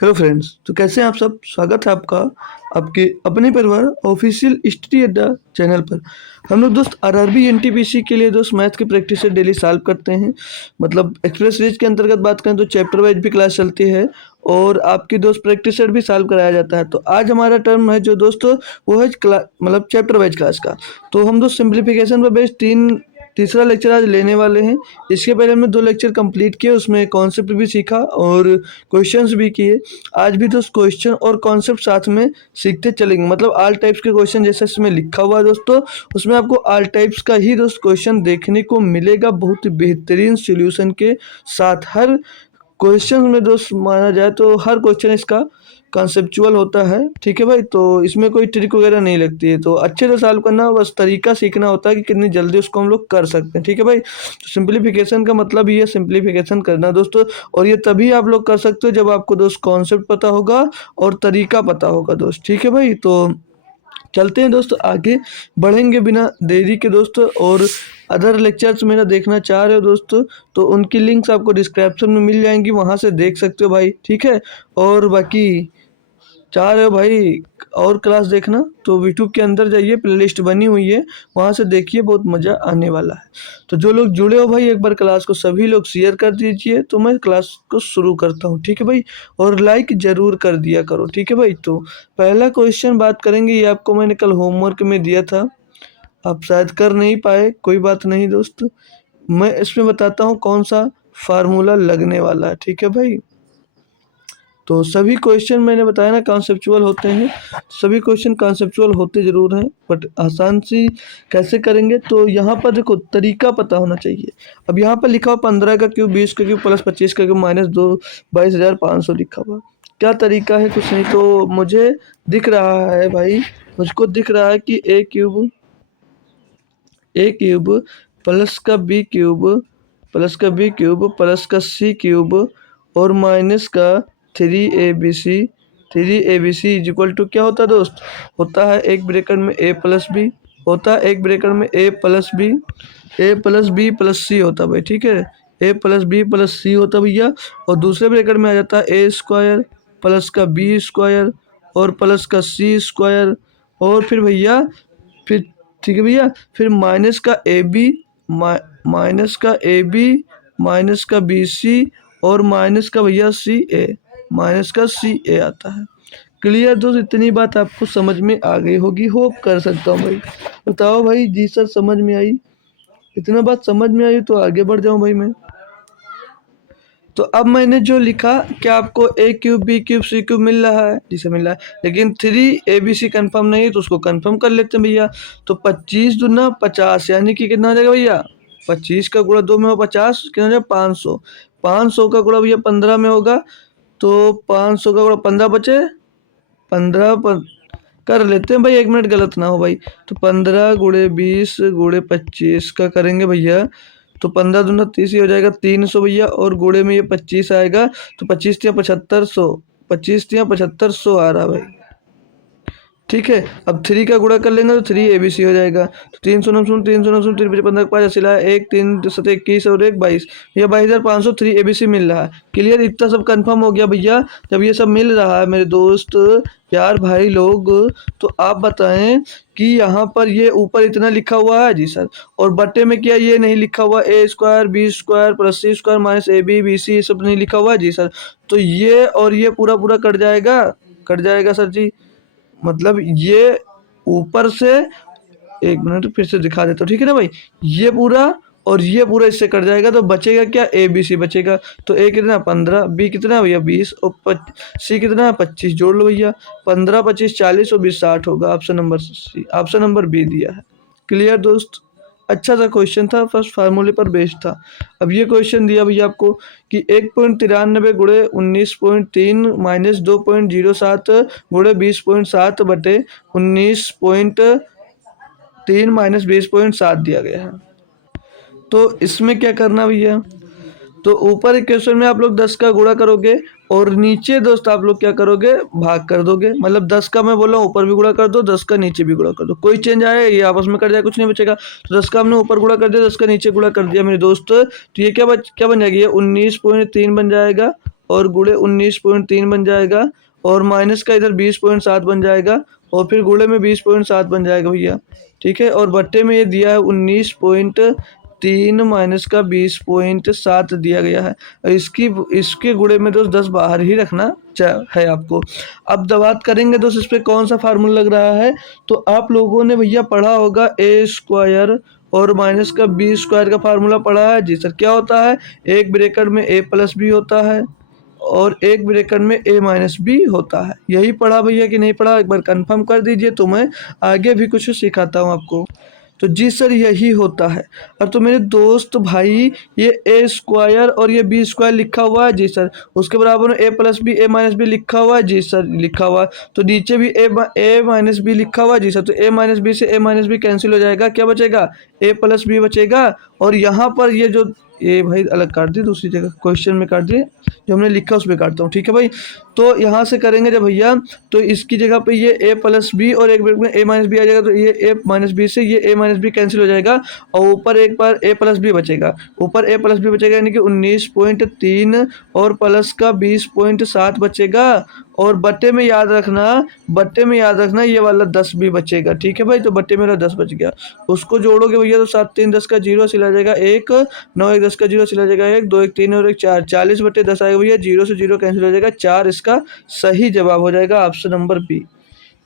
Hello friends, तो कैसे हैं आप सब। स्वागत है आपका आपके अपने परिवार ऑफिशियल स्टडी अड्डा चैनल पर। हम लोग दोस्त आरआरबी एनटीपीसी के लिए दोस्त मैथ की प्रैक्टिस से डेली सॉल्व करते हैं। मतलब एक्सप्रेस सीरीज के अंतर्गत बात करें तो चैप्टर वाइज भी क्लास चलती है और आपकी दोस्त प्रैक्टिस सेट भी सॉल्व कराया जाता है। तो आज हमारा टर्म है जो दोस्तों वो है मतलब चैप्टर वाइज क्लास का। तो हम दोस्त सिंप्लीफिकेशन पर बेस्ड तीसरा लेक्चर आज लेने वाले हैं। इसके पहले हमने 2 लेक्चर कंप्लीट किए, उसमें कॉन्सेप्ट भी सीखा और क्वेश्चंस भी किए। आज भी दोस्त क्वेश्चन और कॉन्सेप्ट साथ में सीखते चलेंगे। मतलब ऑल टाइप्स के क्वेश्चन जैसे इसमें लिखा हुआ है दोस्तों, उसमें आपको ऑल टाइप्स का ही दोस्त क्वेश्चन देखने को मिलेगा, बहुत ही बेहतरीन सॉल्यूशन के साथ। हर क्वेश्चन में दोस्त माना जाए तो हर क्वेश्चन इसका कॉन्सेप्चुअल होता है। ठीक है भाई, तो इसमें कोई ट्रिक वगैरह नहीं लगती है। तो अच्छे से सॉल्व करना, बस तरीका सीखना होता है कि कितनी जल्दी उसको हम लोग कर सकते हैं। ठीक है भाई, तो सिंप्लीफिकेशन का मतलब ये सिंप्लीफिकेशन करना दोस्तों, और ये तभी आप लोग कर सकते हो जब आपको दोस्त कॉन्सेप्ट पता होगा और तरीका पता होगा दोस्त। ठीक है भाई, तो चलते हैं दोस्तों आगे बढ़ेंगे बिना देरी के दोस्तों। और अदर लेक्चर्स मेरा देखना चाह रहे हो दोस्तों तो उनकी लिंक्स आपको डिस्क्रिप्शन में मिल जाएंगी, वहां से देख सकते हो भाई। ठीक है, और बाकी चाह रहे हो भाई और क्लास देखना तो यूट्यूब के अंदर जाइए, प्लेलिस्ट बनी हुई है, वहां से देखिए, बहुत मज़ा आने वाला है। तो जो लोग जुड़े हो भाई एक बार क्लास को सभी लोग शेयर कर दीजिए, तो मैं क्लास को शुरू करता हूँ। ठीक है भाई, और लाइक ज़रूर कर दिया करो। ठीक है भाई, तो पहला क्वेश्चन बात करेंगे, ये आपको मैंने कल होमवर्क में दिया था, आप शायद कर नहीं पाए, कोई बात नहीं दोस्त। मैं इसमें बताता हूँ कौन सा फार्मूला लगने वाला है। ठीक है भाई, तो सभी क्वेश्चन मैंने बताया ना कॉन्सेप्चुअल होते हैं, सभी क्वेश्चन कॉन्सेप्चुअल होते ज़रूर हैं, बट आसान सी कैसे करेंगे। तो यहाँ पर देखो तरीका पता होना चाहिए। अब यहाँ पर लिखा हुआ 15 का क्यूब 20 का क्यूब प्लस 25 का क्यूब माइनस 22,500 लिखा हुआ। क्या तरीका है, कुछ नहीं। तो मुझे दिख रहा है भाई, मुझको दिख रहा है कि ए क्यूब प्लस का बी क्यूब प्लस का बी क्यूब प्लस का सी क्यूब और माइनस का 3 इज इक्वल टू क्या होता है दोस्त, होता है एक ब्रैकेट में ए प्लस बी, होता है एक ब्रैकेट में ए प्लस बी प्लस सी होता है भाई। ठीक है, ए प्लस बी प्लस सी होता है भैया, और दूसरे ब्रैकेट में आ जाता है ए स्क्वायर प्लस का बी स्क्वायर और प्लस का सी स्क्वायर, और फिर भैया फिर ठीक है भैया, फिर माइनस का ए बी माइनस का बी सी और माइनस का भैया सी ए आता है। क्लियर दोस्त, इतनी बात आपको समझ में आ गई होगी, होप कर सकता हूँ भाई। बताओ भाई, जी सर समझ में आई, इतना बात समझ में आई तो आगे बढ़ जाऊँ भाई मैं। तो अब मैंने जो लिखा, क्या आपको ए cube B cube C cube मिल रहा है, जिसे मिल रहा है, लेकिन 3 ABC कन्फर्म नहीं है तो उसको कन्फर्म कर लेते हैं भैया। तो 25 दूना 50 यानी कि कितना हो जाएगा भैया, 25 का गुणा 2 में हो 50, कितना हो जाएगा 500। 500 का गुणा भैया 15 में होगा, तो 500 का गुणा 15 बचे 15 पर कर लेते हैं भाई, 1 मिनट गलत ना हो भाई। तो 15 गुणे 20 गुणे 25 का करेंगे भैया, तो 15 दूना 30 ही हो जाएगा 300 भैया, और गुणे में ये 25 आएगा, तो 25 या 7500 आ रहा भाई। ठीक है, अब 3 का गुणा कर लेंगे तो 3 ABC हो जाएगा। तो 300 3 15 5 सिला 1 3 7 21 और 1 22, ये 22,500 3 ABC मिल रहा है। क्लियर, इतना सब कंफर्म हो गया भैया। जब ये सब मिल रहा है मेरे दोस्त यार भाई लोग, तो आप बताएं कि यहाँ पर ये ऊपर इतना लिखा हुआ है जी सर, और बट्टे में क्या ये नहीं लिखा हुआ ए स्क्वायर बी स्क्वायर प्लस सी स्क्वायर माइनस AB BC, ये सब नहीं लिखा हुआ है जी सर। तो ये और ये पूरा पूरा कट जाएगा सर जी। मतलब ये ऊपर से, 1 मिनट फिर से दिखा देता हूँ, ठीक है ना भाई, ये पूरा और ये पूरा इससे कट जाएगा, तो बचेगा क्या, ABC बचेगा। तो ए कितना 15, बी कितना भैया 20 और सी कितना 25, जोड़ लो भैया, 15 25 40 और 20 60 होगा। Option number C, option number B दिया है। क्लियर दोस्त, अच्छा सा क्वेश्चन था, फर्स्ट फार्मूले पर बेस्ड था। अब ये क्वेश्चन दिया भैया आपको कि 1.93 गुणे 19.3 माइनस 2.07 गुणे 20.7 बटे 19.3 माइनस 20.7 दिया गया है। तो इसमें क्या करना भैया, तो ऊपर इक्वेशन में आप लोग 10 का गुणा करोगे और नीचे दोस्त आप लोग क्या करोगे, भाग कर दोगे। मतलब 10 का मैं बोला ऊपर भी गुणा कर दो, 10 का नीचे भी गुणा कर दो, कोई चेंज आया ये आपस में कट जाए, कुछ नहीं बचेगा। तो 10 का हमने ऊपर गुणा कर दिया, 10 का नीचे गुणा कर दिया मेरे दोस्त, तो ये क्या बन जाएगी, ये 19.3 बन जाएगा और गुणे 19.3 बन जाएगा, और माइनस का इधर 20.7 बन जाएगा, और फिर गुणे में 20.7 बन जाएगा भैया। ठीक है, और बट्टे में ये दिया है 19.3 माइनस का 20.7 दिया गया है, और इसके गुणे में दोस्त 10 बाहर ही रखना है आपको। अब बात करेंगे दोस्त इस पे कौन सा फार्मूला लग रहा है, तो आप लोगों ने भैया पढ़ा होगा ए स्क्वायर और माइनस का बी स्क्वायर का फार्मूला पढ़ा है जी सर। क्या होता है, एक ब्रैकेट में ए प्लस बी होता है और एक ब्रैकेट में ए माइनस बी होता है। यही पढ़ा भैया कि नहीं पढ़ा, एक बार कंफर्म कर दीजिए, तो मैं आगे भी कुछ सिखाता हूँ आपको। तो जी सर यही होता है। और तो मेरे दोस्त भाई ये ए स्क्वायर और ये बी स्क्वायर लिखा हुआ है जी सर, उसके बराबर में ए प्लस बी ए माइनस बी लिखा हुआ है जी सर, लिखा हुआ है। तो नीचे भी ए माइनस बी लिखा हुआ है जी सर, तो ए माइनस बी से ए माइनस बी कैंसिल हो जाएगा, क्या बचेगा, ए प्लस बी बचेगा। और यहाँ पर ये जो ये भाई अलग काट दिए, दूसरी जगह क्वेश्चन में काट दिए, जो हमने लिखा उस पर काटता हूँ, ठीक है भाई। तो यहाँ से करेंगे जब भैया, तो इसकी जगह पे ये ए प्लस बी और एक में ए माइनस बी आ जाएगा, तो ये ए माइनस बी से ये ए माइनस बी कैंसिल हो जाएगा, और ऊपर एक बार ए प्लस बी बचेगा, ऊपर ए प्लस बी बचेगा, यानी कि 19.3 और प्लस का 20.7 बचेगा। और बट्टे में याद रखना ये वाला 10 भी बचेगा, ठीक है भाई। तो बट्टे में 10 बच गया, उसको जोड़ोगे भैया तो 7 3 10 का 0 सिला जाएगा 1, 9 1 10 का 0 सिला जाएगा 1, 2 1 3 और 1 4, 40/10 आएगा भैया, 0 से 0 कैंसिल हो जाएगा, 4 इसका सही जवाब हो जाएगा, ऑप्शन नंबर बी।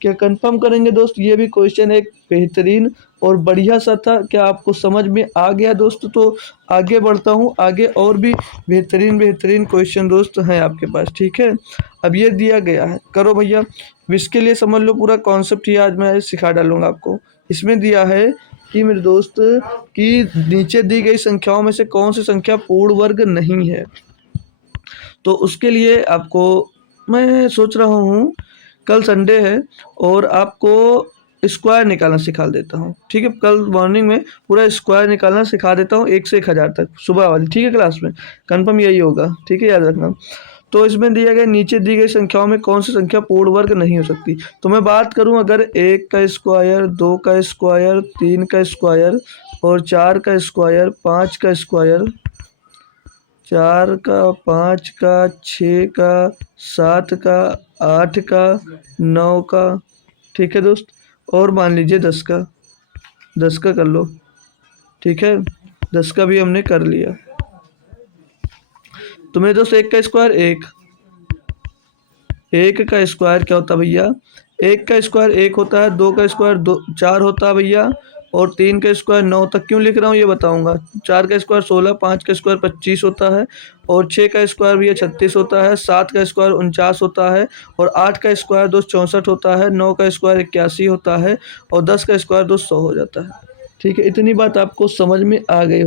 क्या कंफर्म करेंगे दोस्त, ये भी क्वेश्चन एक बेहतरीन और बढ़िया सा था, क्या आपको समझ में आ गया दोस्त। तो आगे बढ़ता हूँ, आगे और भी बेहतरीन क्वेश्चन दोस्त हैं आपके पास, ठीक है। अब ये दिया गया है, करो भैया, इसके लिए समझ लो पूरा कॉन्सेप्ट ही आज मैं सिखा डालूंगा आपको। इसमें दिया है कि मेरे दोस्त कि नीचे दी गई संख्याओं में से कौन सी संख्या पूर्ण वर्ग नहीं है। तो उसके लिए आपको मैं सोच रहा हूँ, कल संडे है और आपको स्क्वायर निकालना सिखा देता हूँ, ठीक है। कल मॉर्निंग में पूरा स्क्वायर निकालना सिखा देता हूँ 1 से 1000 तक, सुबह वाली, ठीक है, क्लास में कंफर्म यही होगा, ठीक है, याद रखना। तो इसमें दिया गया नीचे दी गई संख्याओं में कौन सी संख्या पूर्ण वर्ग नहीं हो सकती। तो मैं बात करूं, अगर 1 का स्क्वायर, 2 का स्क्वायर, 3 का स्क्वायर और 4 का स्क्वायर, 5 का स्क्वायर, 4 का, 5 का, 6 का, 7 का, 8 का, 9 का, ठीक है दोस्त, और मान लीजिए 10 का कर लो, ठीक है, 10 का भी हमने कर लिया। तो मेरे दोस्त 1 का स्क्वायर 1 का स्क्वायर क्या होता है भैया, 1 का स्क्वायर 1 होता है, 2 का स्क्वायर 2 4 होता है भैया, और 3 का स्क्वायर 9 तक क्यों लिख रहा हूँ ये बताऊंगा। 4 का स्क्वायर 16, 5 का स्क्वायर 25 होता है, और 6 का स्क्वायर भैया 36 होता है, 7 का स्क्वायर 49 होता है, और 8 का स्क्वायर दोस्त 64 होता है, 9 का स्क्वायर 81 होता है, और 10 का स्क्वायर दोस्त 100 हो जाता है, ठीक है। इतनी बात आपको समझ में आ गई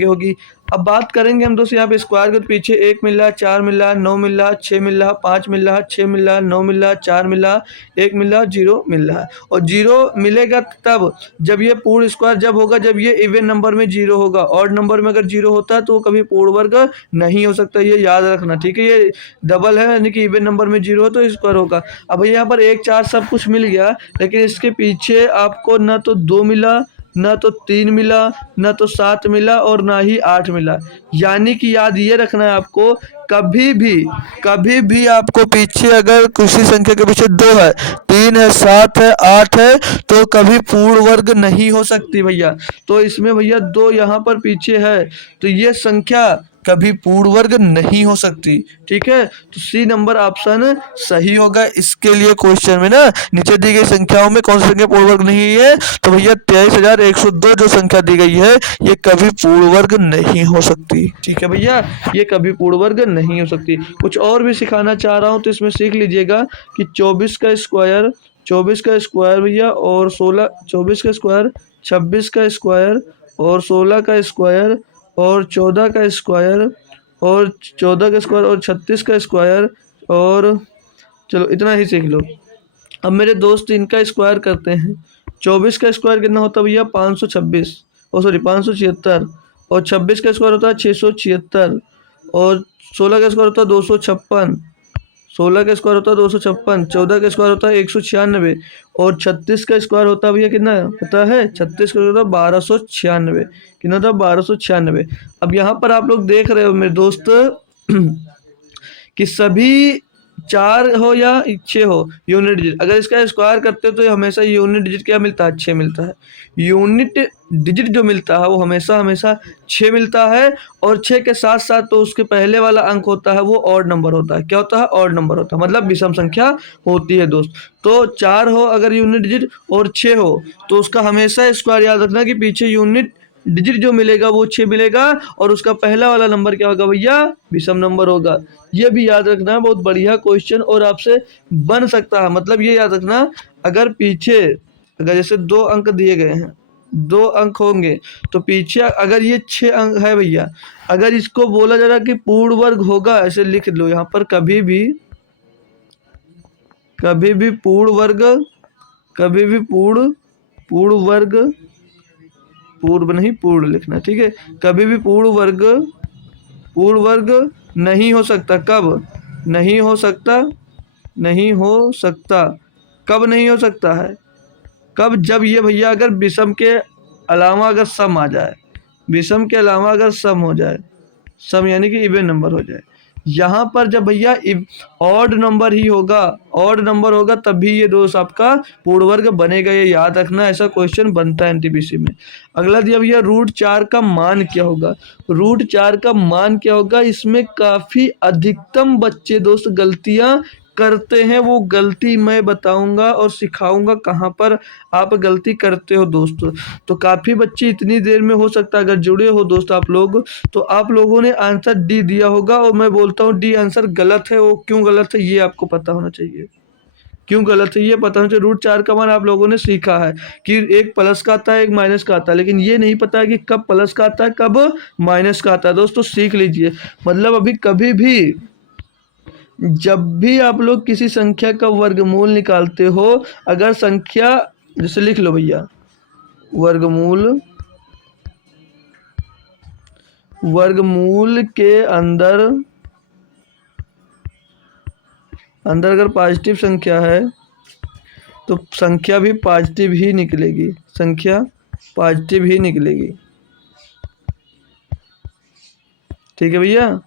होगी, अब बात करेंगे हम दोस्त यहाँ पे स्क्वायर के पीछे 1 मिल रहा है, 4 मिल रहा है, 9 मिल रहा है, 6 मिल रहा है, 5 मिल रहा है, 6 मिल रहा है, 9 मिल रहा है, 4 मिल रहा है, 1 मिल रहा है, 0 मिल रहा है। और 0 मिलेगा तब जब ये पूर्ण स्क्वायर जब होगा जब ये इवन नंबर में 0 होगा, ऑड नंबर में अगर 0 होता है तो वो कभी पूर्ण वर्ग नहीं हो सकता, ये याद रखना, ठीक है। ये डबल है यानी कि इवन नंबर में 0 हो तो स्क्वायर होगा। अब यहाँ पर 1 4 सब कुछ मिल गया, लेकिन इसके पीछे आपको ना तो 2 मिला, ना तो 3 मिला, ना तो 7 मिला, और ना ही 8 मिला। यानी कि याद ये रखना है आपको, कभी भी आपको पीछे अगर किसी संख्या के पीछे 2 है, 3 है, 7 है, 8 है, तो कभी पूर्ण वर्ग नहीं हो सकती भैया। तो इसमें भैया 2 यहाँ पर पीछे है, तो ये संख्या कभी पूर्ण वर्ग नहीं हो सकती, ठीक है। तो सी नंबर ऑप्शन सही होगा इसके लिए। क्वेश्चन में ना नीचे दी गई संख्याओं में कौन सी संख्या पूर्ण वर्ग नहीं है, तो भैया 23,102 जो संख्या दी गई है ये कभी पूर्ण वर्ग नहीं हो सकती, ठीक है भैया, ये कभी पूर्ण वर्ग नहीं हो सकती। कुछ और भी सिखाना चाह रहा हूँ तो इसमें सीख लीजिएगा कि 24 का स्क्वायर भैया, और 24 का स्क्वायर, 26 का स्क्वायर, और 16 का स्क्वायर, और 14 का स्क्वायर, और 36 का स्क्वायर, और चलो इतना ही सीख लो। अब मेरे दोस्त इनका स्क्वायर करते हैं। 24 का स्क्वायर कितना होता है भैया, 576, और 26 का स्क्वायर होता है 676, और 16 का स्क्वायर होता है 256, 16 का स्क्वायर होता है 256, 14 का स्क्वायर होता है 196 और 36 का स्क्वायर होता है भैया कितना पता है? 36 का होता है 1296। कितना होता है? 1296। अब यहाँ पर आप लोग देख रहे हो मेरे दोस्त कि सभी 4 हो या 6 हो यूनिट डिजिट, अगर इसका स्क्वायर करते हो तो ये हमेशा यूनिट डिजिट क्या मिलता है? 6 मिलता है। यूनिट डिजिट जो मिलता है वो हमेशा हमेशा 6 मिलता है और 6 के साथ साथ तो उसके पहले वाला अंक होता है वो ऑड नंबर होता है। क्या होता है? ऑड नंबर होता है, मतलब विषम संख्या होती है दोस्त। तो 4 हो अगर यूनिट डिजिट और 6 हो तो उसका हमेशा स्क्वायर याद रखना कि पीछे यूनिट डिजिट जो मिलेगा वो 6 मिलेगा और उसका पहला वाला नंबर क्या होगा भैया? विषम नंबर होगा। ये भी याद रखना है, बहुत बढ़िया क्वेश्चन और आपसे बन सकता है। मतलब ये याद रखना, अगर पीछे अगर जैसे 2 अंक दिए गए हैं, 2 अंक होंगे तो पीछे अगर ये 6 अंक है भैया, अगर इसको बोला जा रहा है कि पूर्ण वर्ग होगा, ऐसे लिख लो यहाँ पर, कभी भी पूर्ण वर्ग, कभी भी पूर्ण वर्ग, पूर्व नहीं पूर्ण लिखना, ठीक है? कभी भी पूर्ण वर्ग नहीं हो सकता। कब नहीं हो सकता? नहीं हो सकता। कब नहीं हो सकता है? कब? जब ये भैया अगर विषम के अलावा अगर सम आ जाए, विषम के अलावा अगर सम हो जाए, सम यानी कि इवन नंबर हो जाए। यहाँ पर जब भैया ऑड नंबर ही होगा, ऑड नंबर होगा तभी ये दोस्त आपका पूर्ण वर्ग बनेगा। ये याद रखना, ऐसा क्वेश्चन बनता है एनटीपीसी में। अगला दिया भैया √4 का मान क्या होगा? √4 का मान क्या होगा? इसमें काफी अधिकतम बच्चे दोस्त गलतियां करते हैं, वो गलती मैं बताऊंगा और सिखाऊंगा कहाँ पर आप गलती करते हो दोस्तों। तो काफी बच्चे इतनी देर में हो सकता है अगर जुड़े हो दोस्त आप लोग तो आप लोगों ने आंसर डी दिया होगा और मैं बोलता हूँ डी आंसर गलत है। वो क्यों गलत है ये आपको पता होना चाहिए। क्यों गलत है ये पता होना चाहिए। √4 का मान आप लोगों ने सीखा है कि एक प्लस का आता है एक माइनस का आता है, लेकिन ये नहीं पता है कि कब प्लस का आता है कब माइनस का आता है। दोस्तों सीख लीजिए। मतलब अभी कभी भी जब भी आप लोग किसी संख्या का वर्गमूल निकालते हो, अगर संख्या जैसे लिख लो भैया, वर्गमूल वर्गमूल के अंदर अगर पॉजिटिव संख्या है तो संख्या भी पॉजिटिव ही निकलेगी, संख्या पॉजिटिव ही निकलेगी। ठीक है भैया,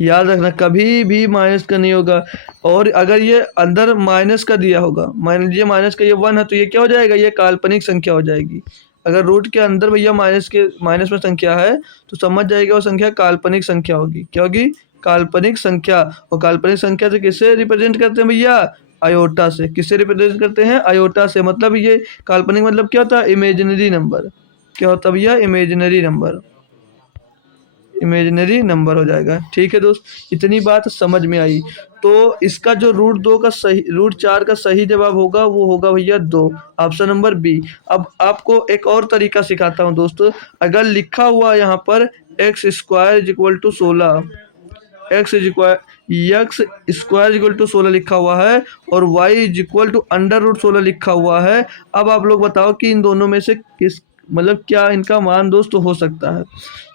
याद रखना कभी भी माइनस का नहीं होगा। और अगर ये अंदर माइनस का दिया होगा, मान लीजिए माइनस का ये 1 है तो ये क्या हो जाएगा? ये काल्पनिक संख्या हो जाएगी। अगर रूट के अंदर भैया माइनस में संख्या है तो समझ जाएगा वो संख्या काल्पनिक संख्या होगी। क्या होगी? काल्पनिक संख्या। और काल्पनिक संख्या से किससे रिप्रेजेंट करते हैं भैया? आयोटा से। किससे रिप्रेजेंट करते हैं? आयोटा से। मतलब ये काल्पनिक मतलब क्या होता है? Imaginary number. क्या होता है भैया? Imaginary number. इमेजिनरी नंबर हो जाएगा। ठीक है दोस्त, इतनी बात समझ में आई। तो इसका जो √2 का सही, √4 का सही जवाब होगा वो होगा भैया 2, ऑप्शन नंबर बी। अब आपको एक और तरीका सिखाता हूँ दोस्तों। अगर लिखा हुआ यहाँ पर x square is equal to 16, x square equal to 16 लिखा हुआ है और y इज इक्वल टू √16 लिखा हुआ है। अब आप लोग बताओ कि इन दोनों में से किस, मतलब क्या इनका मान दोस्त हो सकता है?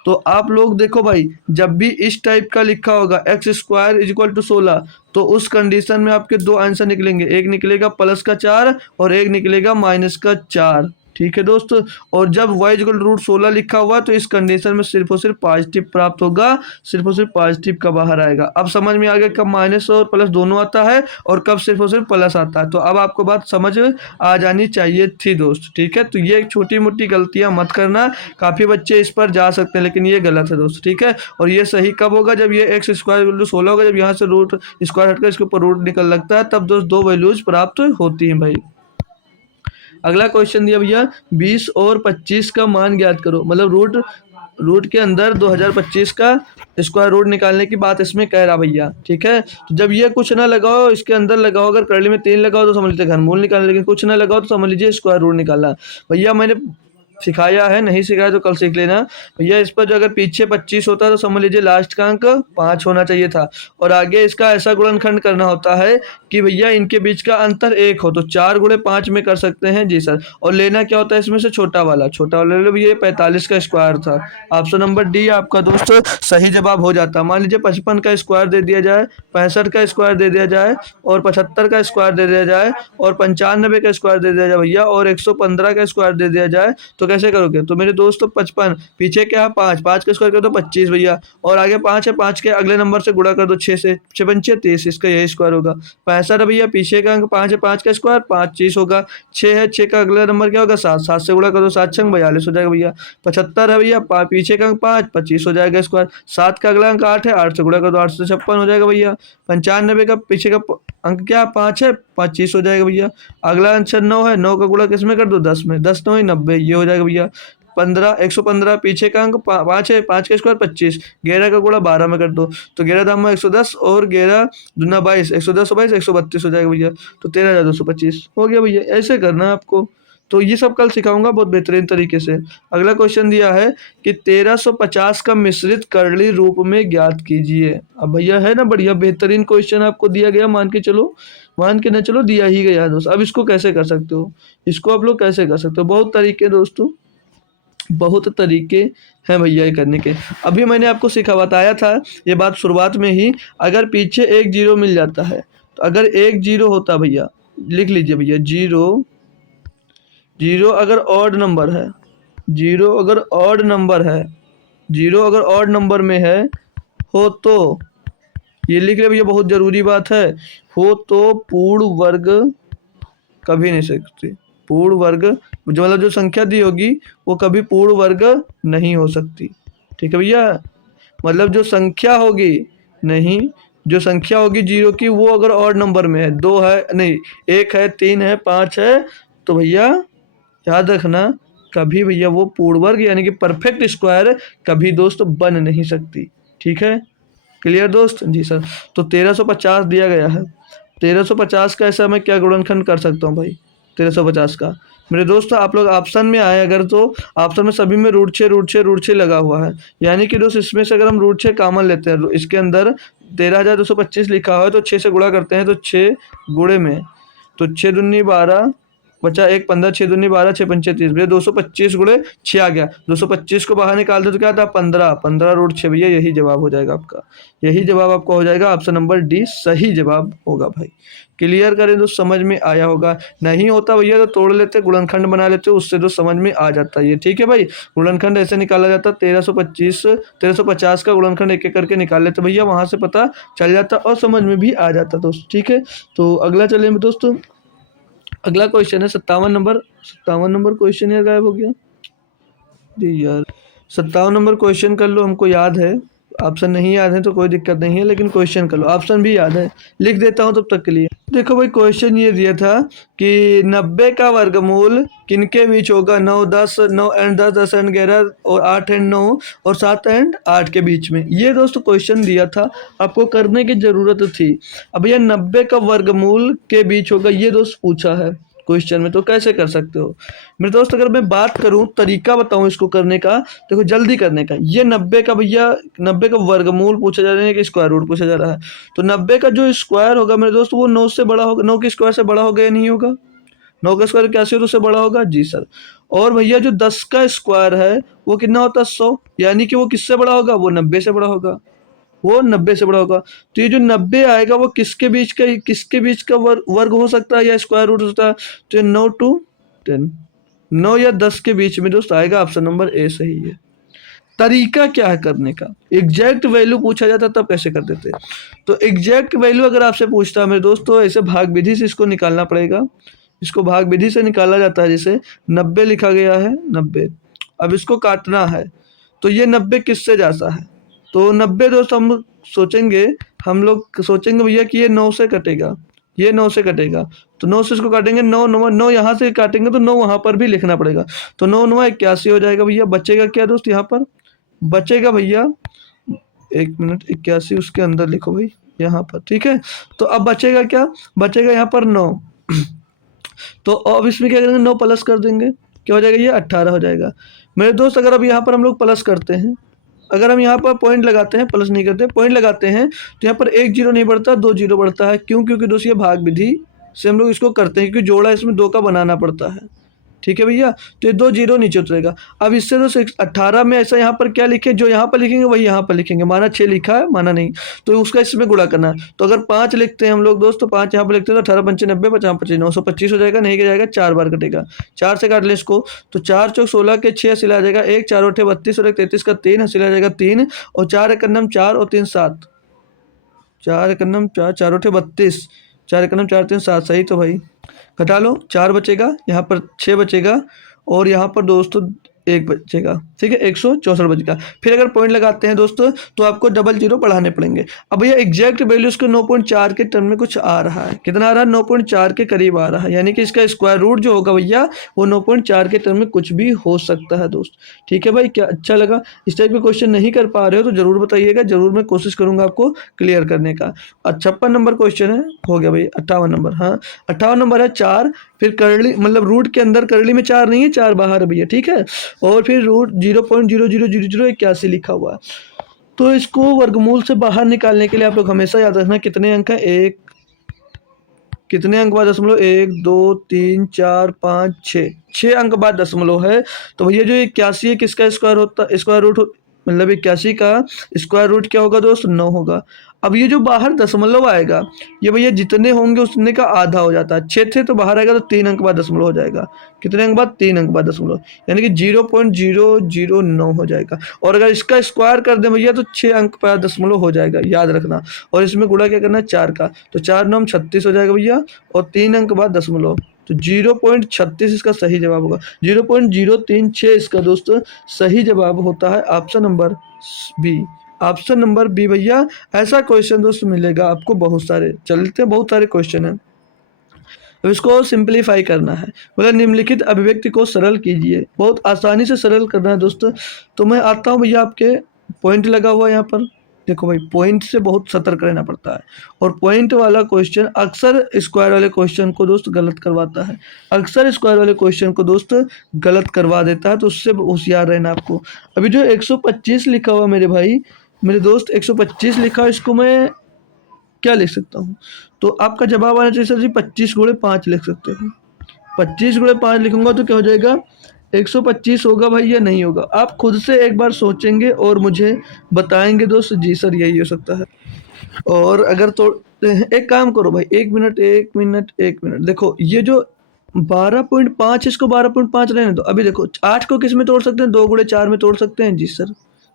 तो आप लोग देखो भाई, जब भी इस टाइप का लिखा होगा x square is equal to 16 तो उस कंडीशन में आपके 2 आंसर निकलेंगे, एक निकलेगा प्लस का 4 और एक निकलेगा माइनस का 4। ठीक है दोस्त। और जब y इक्वल टू √16 लिखा हुआ तो इस कंडीशन में सिर्फ और सिर्फ पॉजिटिव प्राप्त होगा, सिर्फ और सिर्फ पॉजिटिव का बाहर आएगा। अब समझ में आ गया कब माइनस और प्लस दोनों आता है और कब सिर्फ और सिर्फ प्लस आता है। तो अब आपको बात समझ आ जानी चाहिए थी दोस्त। ठीक है, तो ये छोटी मोटी गलतियां मत करना, काफ़ी बच्चे इस पर जा सकते हैं लेकिन ये गलत है दोस्त। ठीक है, और ये सही कब होगा? जब ये एक्स स्क्वायर इक्वल टू 16 होगा, जब यहाँ से रूट स्क्वायर हटकर इसके ऊपर रूट निकल लगता है तब दोस्त 2 वैल्यूज प्राप्त होती हैं भाई। अगला क्वेश्चन दिया भैया 20 और 25 का मान ज्ञात करो। मतलब रूट के अंदर 2025 का स्क्वायर रूट निकालने की बात इसमें कह रहा भैया। ठीक है, तो जब ये कुछ ना लगाओ इसके अंदर लगाओ, अगर करली में 3 लगाओ तो समझ लीजिए घनमूल निकालना, लेकिन कुछ ना लगाओ तो समझ लीजिए स्क्वायर रूट निकालना। भैया मैंने सिखाया है, नहीं सिखाया तो कल सीख लेना भैया। इस पर जो अगर पीछे 25 होता तो समझ लीजिए लास्ट का अंक 5 होना चाहिए था, और आगे इसका ऐसा गुणनखंड करना होता है कि भैया इनके बीच का अंतर 1 हो, तो 4 गुणे 5 में कर सकते हैं जी सर। और लेना क्या होता है इसमें से, छोटा वाला ले लो भैया, 45 का स्क्वायर था। ऑप्शन नंबर डी आपका दोस्त सही जवाब हो जाता। मान लीजिए 55 का स्क्वायर दे दिया जाए, 65 का स्क्वायर दे दिया जाए, और 75 का स्क्वायर दे दिया जाए, और 95 का स्क्वायर दे दिया जाए भैया, और 115 का स्क्वायर दे दिया जाए, तो कैसे करोगे? तो मेरे दोस्तों 55, पीछे क्या है 5, 5 का स्क्वायर कर दो 25 भैया, और आगे 5 है, 5 के अगले नंबर से गुणा कर दो 6 से, 6 पंचे 30, इसका यही स्क्वायर होगा। 65 है भैया, पीछे का अंक 5 है, 5 का स्क्वायर 5 30 होगा। 6 है, 6 का अगला नंबर क्या होगा 7, 7 से गुणा कर दो 7 छंग 42 हो जाएगा भैया। 75 है भैया, पीछे का अंक 5 25 हो जाएगा स्क्वायर। 7 का अगला अंक 8 है, 8 से गुणा कर दो 8 से 56 हो जाएगा भैया। 95 का पीछे का अंक क्या 5 है, 25 हो जाएगा भैया। अगला आंसर 9 है, 9 का गुणा किस में कर दो 10 में, 10 9 90, ये हो जाएगा भैया। 15 115, पीछे का अंक 5 है, 5 का स्क्वायर 25, 11 का गुणा 12 में कर दो, तो 11 दाम 110, और 11 दूना 22, 110 22 132 हो जाएगा भैया। तो 13,225 हो गया भैया। ऐसे करना है आपको, तो ये सब कल सिखाऊंगा बहुत बेहतरीन तरीके से। अगला क्वेश्चन दिया है कि 1350 का मिश्रित कर्ली रूप में ज्ञात कीजिए। अब भैया है ना बढ़िया बेहतरीन क्वेश्चन आपको दिया गया, मान के चलो, मान के न चलो, दिया ही गया है दोस्त। अब इसको कैसे कर सकते हो, इसको आप लोग कैसे कर सकते हो, बहुत तरीके दोस्तों, बहुत तरीके हैं भैया ये करने के। अभी मैंने आपको बताया था ये बात शुरुआत में ही, अगर पीछे एक जीरो मिल जाता है, तो अगर एक जीरो होता भैया, लिख लीजिए भैया, जीरो जीरो अगर ऑड नंबर है, जीरो अगर ऑड नंबर है, जीरो अगर ऑड नंबर में है हो, तो ये लिख ले भैया, बहुत जरूरी बात है, हो तो पूर्ण वर्ग कभी नहीं सकती, पूर्ण वर्ग जो मतलब जो संख्या दी होगी वो कभी पूर्ण वर्ग नहीं हो सकती। ठीक है भैया, मतलब जो संख्या होगी, नहीं, जो संख्या होगी जीरो की, वो अगर ऑड नंबर में है, 2 है नहीं, 1 है, 3 है, 5 है, तो भैया याद रखना कभी भैया वो पूर्ण वर्ग यानी कि परफेक्ट स्क्वायर कभी दोस्त बन नहीं सकती। ठीक है, क्लियर दोस्त? जी सर। तो 1350 दिया गया है, 1350 का ऐसा मैं क्या गुणनखंड कर सकता हूँ भाई 1350 का? मेरे दोस्त आप लोग ऑप्शन में आए अगर, तो ऑप्शन में सभी में रूट 6 लगा हुआ है, यानी कि दोस्त इसमें से अगर हम रूट 6 कॉमन लेते हैं, इसके अंदर 13,225 लिखा हुआ है, तो 6 से गुणा करते हैं, तो 6 गुणे में, तो 6 दूनी 12 बचा 1 15, 6 दूनी 12 6 पंचे 30 भैया, 225 गुणे 6 आ गया। 225 को बाहर निकाल दो तो क्या था 15, 15 रूट 6 भैया, यही जवाब हो जाएगा आपका, यही जवाब आपका हो जाएगा। ऑप्शन नंबर डी सही जवाब होगा भाई। क्लियर करें तो समझ में आया होगा, नहीं होता भैया तो तोड़ लेते, गुणनखंड बना लेते, उससे तो समझ में आ जाता है ये। ठीक है भाई, गुणनखंड ऐसे निकाला जाता, 1350 का गुणनखंड एक एक करके निकाल लेते भैया, वहां से पता चल जाता और समझ में भी आ जाता दोस्त। ठीक है, तो अगला चले दोस्तों, अगला क्वेश्चन है 57 नंबर क्वेश्चन यार गायब हो गया जी यार। 57 नंबर क्वेश्चन कर लो, हमको याद है, ऑप्शन नहीं याद है तो कोई दिक्कत नहीं है, लेकिन क्वेश्चन कर लो, ऑप्शन भी याद है, लिख देता हूँ तब तक के लिए। देखो भाई क्वेश्चन ये दिया था कि 90 का वर्गमूल किनके बीच होगा, 9 10, 9 एंड 10, 10 एंड 11, और 8 एंड 9, और 7 एंड 8 के बीच में। ये दोस्तों क्वेश्चन दिया था, आपको करने की जरूरत थी। अब ये 90 का वर्गमूल के बीच होगा, ये दोस्त पूछा है क्वेश्चन में, तो कैसे कर सकते हो मेरे दोस्त? अगर मैं बात करूं, तरीका बताऊं इसको करने का, देखो जल्दी करने का, ये 90 का भैया, 90 का वर्गमूल पूछा जा रहा है कि स्क्वायर रूट पूछा जा रहा है, तो 90 का जो स्क्वायर होगा मेरे दोस्त वो 9 से बड़ा होगा, 9 के स्क्वायर से बड़ा होगा या नहीं होगा? 9 का स्क्वायर कैसे हो तो उससे बड़ा होगा जी सर। और भैया जो 10 का स्क्वायर है वो कितना होता है 100, यानी कि वो किससे बड़ा होगा, वो 90 से बड़ा होगा, वो 90 से बड़ा होगा। तो ये जो 90 आएगा वो किसके बीच का वर्ग हो सकता है या स्क्वायर रूट हो सकता है? तो ये 9 to 10, 9 या 10 के बीच में दोस्त आएगा, ऑप्शन नंबर ए सही है। तरीका क्या है करने का, एग्जैक्ट वैल्यू पूछा जाता तब कैसे कर देते? तो एग्जैक्ट वैल्यू अगर आपसे पूछता है मेरे दोस्त, तो ऐसे भाग विधि से इसको निकालना पड़ेगा, इसको भाग विधि से निकाला जाता है। जैसे 90 लिखा गया है, 90, अब इसको काटना है, तो ये 90 किससे जाता है? तो 90 दोस्त हम लोग सोचेंगे भैया कि ये 9 से कटेगा, ये 9 से कटेगा, तो 9 से इसको काटेंगे, 9 9 9 यहाँ से काटेंगे तो 9 वहाँ पर भी लिखना पड़ेगा, तो 9 9 81 हो जाएगा भैया। बचेगा क्या दोस्त यहाँ पर? बचेगा भैया, 1 मिनट, 81 उसके अंदर लिखो भाई यहाँ पर। ठीक है, तो अब बचेगा क्या, बचेगा यहाँ पर 9, तो अब इसमें क्या करेंगे 9 प्लस कर देंगे, क्या हो जाएगा, ये 18 हो जाएगा। मेरे दोस्त अगर अब यहाँ पर हम लोग प्लस करते हैं, अगर हम यहाँ पर पॉइंट लगाते हैं, प्लस नहीं करते, पॉइंट लगाते हैं, तो यहाँ पर एक जीरो नहीं बढ़ता, 2 जीरो बढ़ता है। क्यों? क्योंकि दोस्त ये भाग विधि से हम लोग इसको करते हैं, क्योंकि जोड़ा इसमें 2 का बनाना पड़ता है। ठीक है भैया, तो ये 2 जीरो नीचे उतरेगा। अब इससे तो 18 में ऐसा यहाँ पर क्या लिखे, जो यहाँ पर लिखेंगे वही यहाँ पर लिखेंगे। माना 6 लिखा है, माना नहीं, तो उसका इसमें गुणा करना। तो अगर 5 लिखते हैं हम लोग दोस्त, तो 5 यहाँ पर लिखते हैं, तो 18 पंचे 90, 50 पच्चीस 925 हो जाएगा। नहीं क्या जाएगा, 4 बार कटेगा, 4 से काट ले इसको, तो 4 चौक 16 के 6 हसीला आ जाएगा, 1 4 8 32 और 1 33 का 3 हसीला आ जाएगा 3, और 4 एक नम 4 और 3 7, 4 एक नम 4, 4 8 32, 4 एक नम 4 3 7, सही। तो भाई घटा लो, 4 बचेगा, यहाँ पर 6 बचेगा, और यहाँ पर दोस्तों 1 बचेगा। ठीक है, 164 बचेगा। फिर अगर पॉइंट लगाते हैं दोस्तों, तो आपको डबल जीरो बढ़ाने पड़ेंगे। अब भैया एग्जैक्ट वैल्यू इसको 9.4 के टर्म में कुछ आ रहा है। कितना आ रहा है? 9.4 के करीब आ रहा है, यानी कि इसका स्क्वायर रूट जो होगा भैया वो 9.4 के टर्म में कुछ भी हो सकता है दोस्त। ठीक है भाई, क्या अच्छा लगा? इस टाइप के क्वेश्चन नहीं कर पा रहे हो तो जरूर बताइएगा, जरूर मैं कोशिश करूंगा आपको क्लियर करने का। 56 नंबर क्वेश्चन है, हो गया भाई 58 नंबर। हाँ, 58 नंबर है 4, फिर करली मतलब रूट के अंदर करली में 4 नहीं है, 4 बाहर है भैया। ठीक है, और फिर रूट 0.000081 लिखा हुआ है। तो इसको वर्गमूल से बाहर निकालने के लिए आप लोग हमेशा याद रखना कितने अंक है, एक कितने अंक बाद दशमलव, 1 2 3 4 5 6, 6 अंक बाद दशमलव है। तो भैया जो 81 है किसका स्क्वायर होता, स्क्वायर रूट मतलब 81 का स्क्वायर रूट क्या होगा दोस्त, 9 होगा। अब ये जो बाहर दशमलव आएगा, ये भैया जितने होंगे उतने का आधा हो जाता है। 6 थे तो बाहर आएगा तो 3 अंक बाद दशमलव हो जाएगा। कितने अंक बाद? 3 अंक बाद दशमलव, यानी कि 0.009 हो जाएगा। और अगर इसका स्क्वायर कर दें भैया तो 6 अंक बाद दशमलव हो जाएगा, याद रखना। और इसमें गुणा क्या करना है, 4 का, तो 4 9 36 हो जाएगा भैया, और 3 अंक बाद दशमलव, तो 0.36 इसका सही जवाब होगा। 0.036 इसका दोस्तों सही जवाब होता है option number B. Option number B भैया। ऐसा क्वेश्चन दोस्त मिलेगा आपको बहुत सारे, चलते बहुत सारे क्वेश्चन हैं। अब इसको सिंप्लीफाई करना है, बोला निम्नलिखित अभिव्यक्ति को सरल कीजिए। बहुत आसानी से सरल करना है दोस्तों। तो मैं आता हूँ भैया, आपके पॉइंट लगा हुआ है यहाँ पर, देखो भाई पॉइंट से बहुत सतर्क रहना पड़ता है। और पॉइंट वाला क्वेश्चन अक्सर स्क्वायर वाले क्वेश्चन को दोस्त गलत करवाता है, अक्सर स्क्वायर वाले क्वेश्चन को दोस्त गलत करवा देता है, तो उससे होशियार रहना आपको। अभी जो 125 लिखा हुआ मेरे भाई, मेरे दोस्त 125 लिखा है, इसको मैं क्या लिख सकता हूँ? तो आपका जवाब आना चाहिए सर जी 25 गुणे 5 लिख सकते हो। 25 गुणे 5 लिखूंगा तो क्या हो जाएगा, 125 होगा भाई या नहीं होगा? आप खुद से एक बार सोचेंगे और मुझे बताएंगे दोस्त, जी सर यही हो सकता है। और अगर तो एक काम करो भाई, 1 मिनट 1 मिनट 1 मिनट, देखो ये जो 12.5, इसको 12.5 रहने दो। अभी देखो 8 को किस में तोड़ सकते हैं, 2 गुणे 4 में तोड़ सकते हैं, जी सर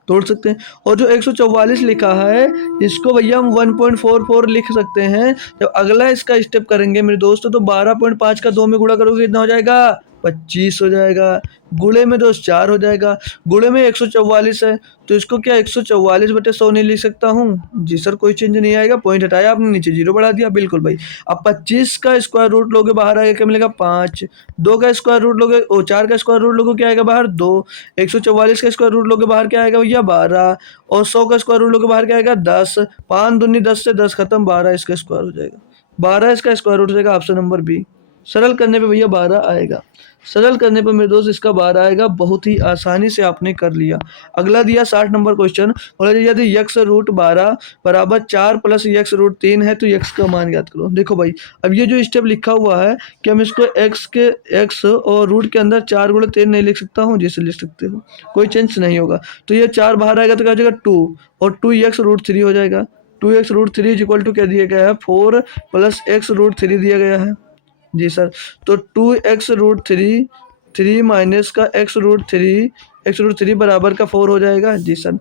तोड़ सकते हैं। और जो 144 लिखा है, इसको भैया हम 1.44 लिख सकते हैं। जब अगला इसका स्टेप करेंगे मेरे दोस्तों, तो 12.5 का 2 में गुणा करोगे कितना हो जाएगा, 25 हो जाएगा। गुणे में दोस्त 4 हो जाएगा। गुणे में 144 है, तो इसको क्या 144/100 नहीं लिख सकता हूँ? जी सर कोई चेंज नहीं आएगा, पॉइंट हटाया आपने, नीचे 0 बढ़ा दिया, बिल्कुल भाई। अब 25 का स्क्वायर रूट लोगे, बाहर आएगा क्या मिलेगा, 5। 2 का स्क्वायर रूट लोगे, 4 का स्क्वायर रूट लोगे क्या आएगा बाहर, 2। 144 का स्क्वायर रूट लोगे बाहर क्या आएगा भैया, 12। और 100 का स्क्वायर रूट लोगे बाहर क्या आएगा, 10। 5 दूनी 10 से 10 खत्म, 12 इसका स्क्वायर हो जाएगा। 12 इसका स्क्वायर रूट हो जाएगा, ऑप्शन नंबर बी। सरल करने पे भैया 12 आएगा, सरल करने पर मेरे दोस्त इसका 12 आएगा। बहुत ही आसानी से आपने कर लिया। अगला दिया 60 नंबर क्वेश्चन, बोला यदि यक्स रूट 12 बराबर 4 प्लस यक्स रूट 3 है तो यक्स का मान ज्ञात करो। देखो भाई, अब ये जो स्टेप लिखा हुआ है कि हम इसको एक्स और रूट के अंदर 4 गुणे 3 नहीं लिख सकता हूँ, जैसे लिख सकते हो, कोई चेंज नहीं होगा। तो ये 4 बाहर आएगा तो क्या हो जाएगा 2, और 2 एक्स रूट 3 हो जाएगा। 2x रूट 3 इक्वल टू क्या दिया गया है, 4 प्लस एक्स रूट 3 दिया गया है, जी सर। तो 2x रूट 3 माइनस का x रूट 3 बराबर का 4 हो जाएगा, जी सर।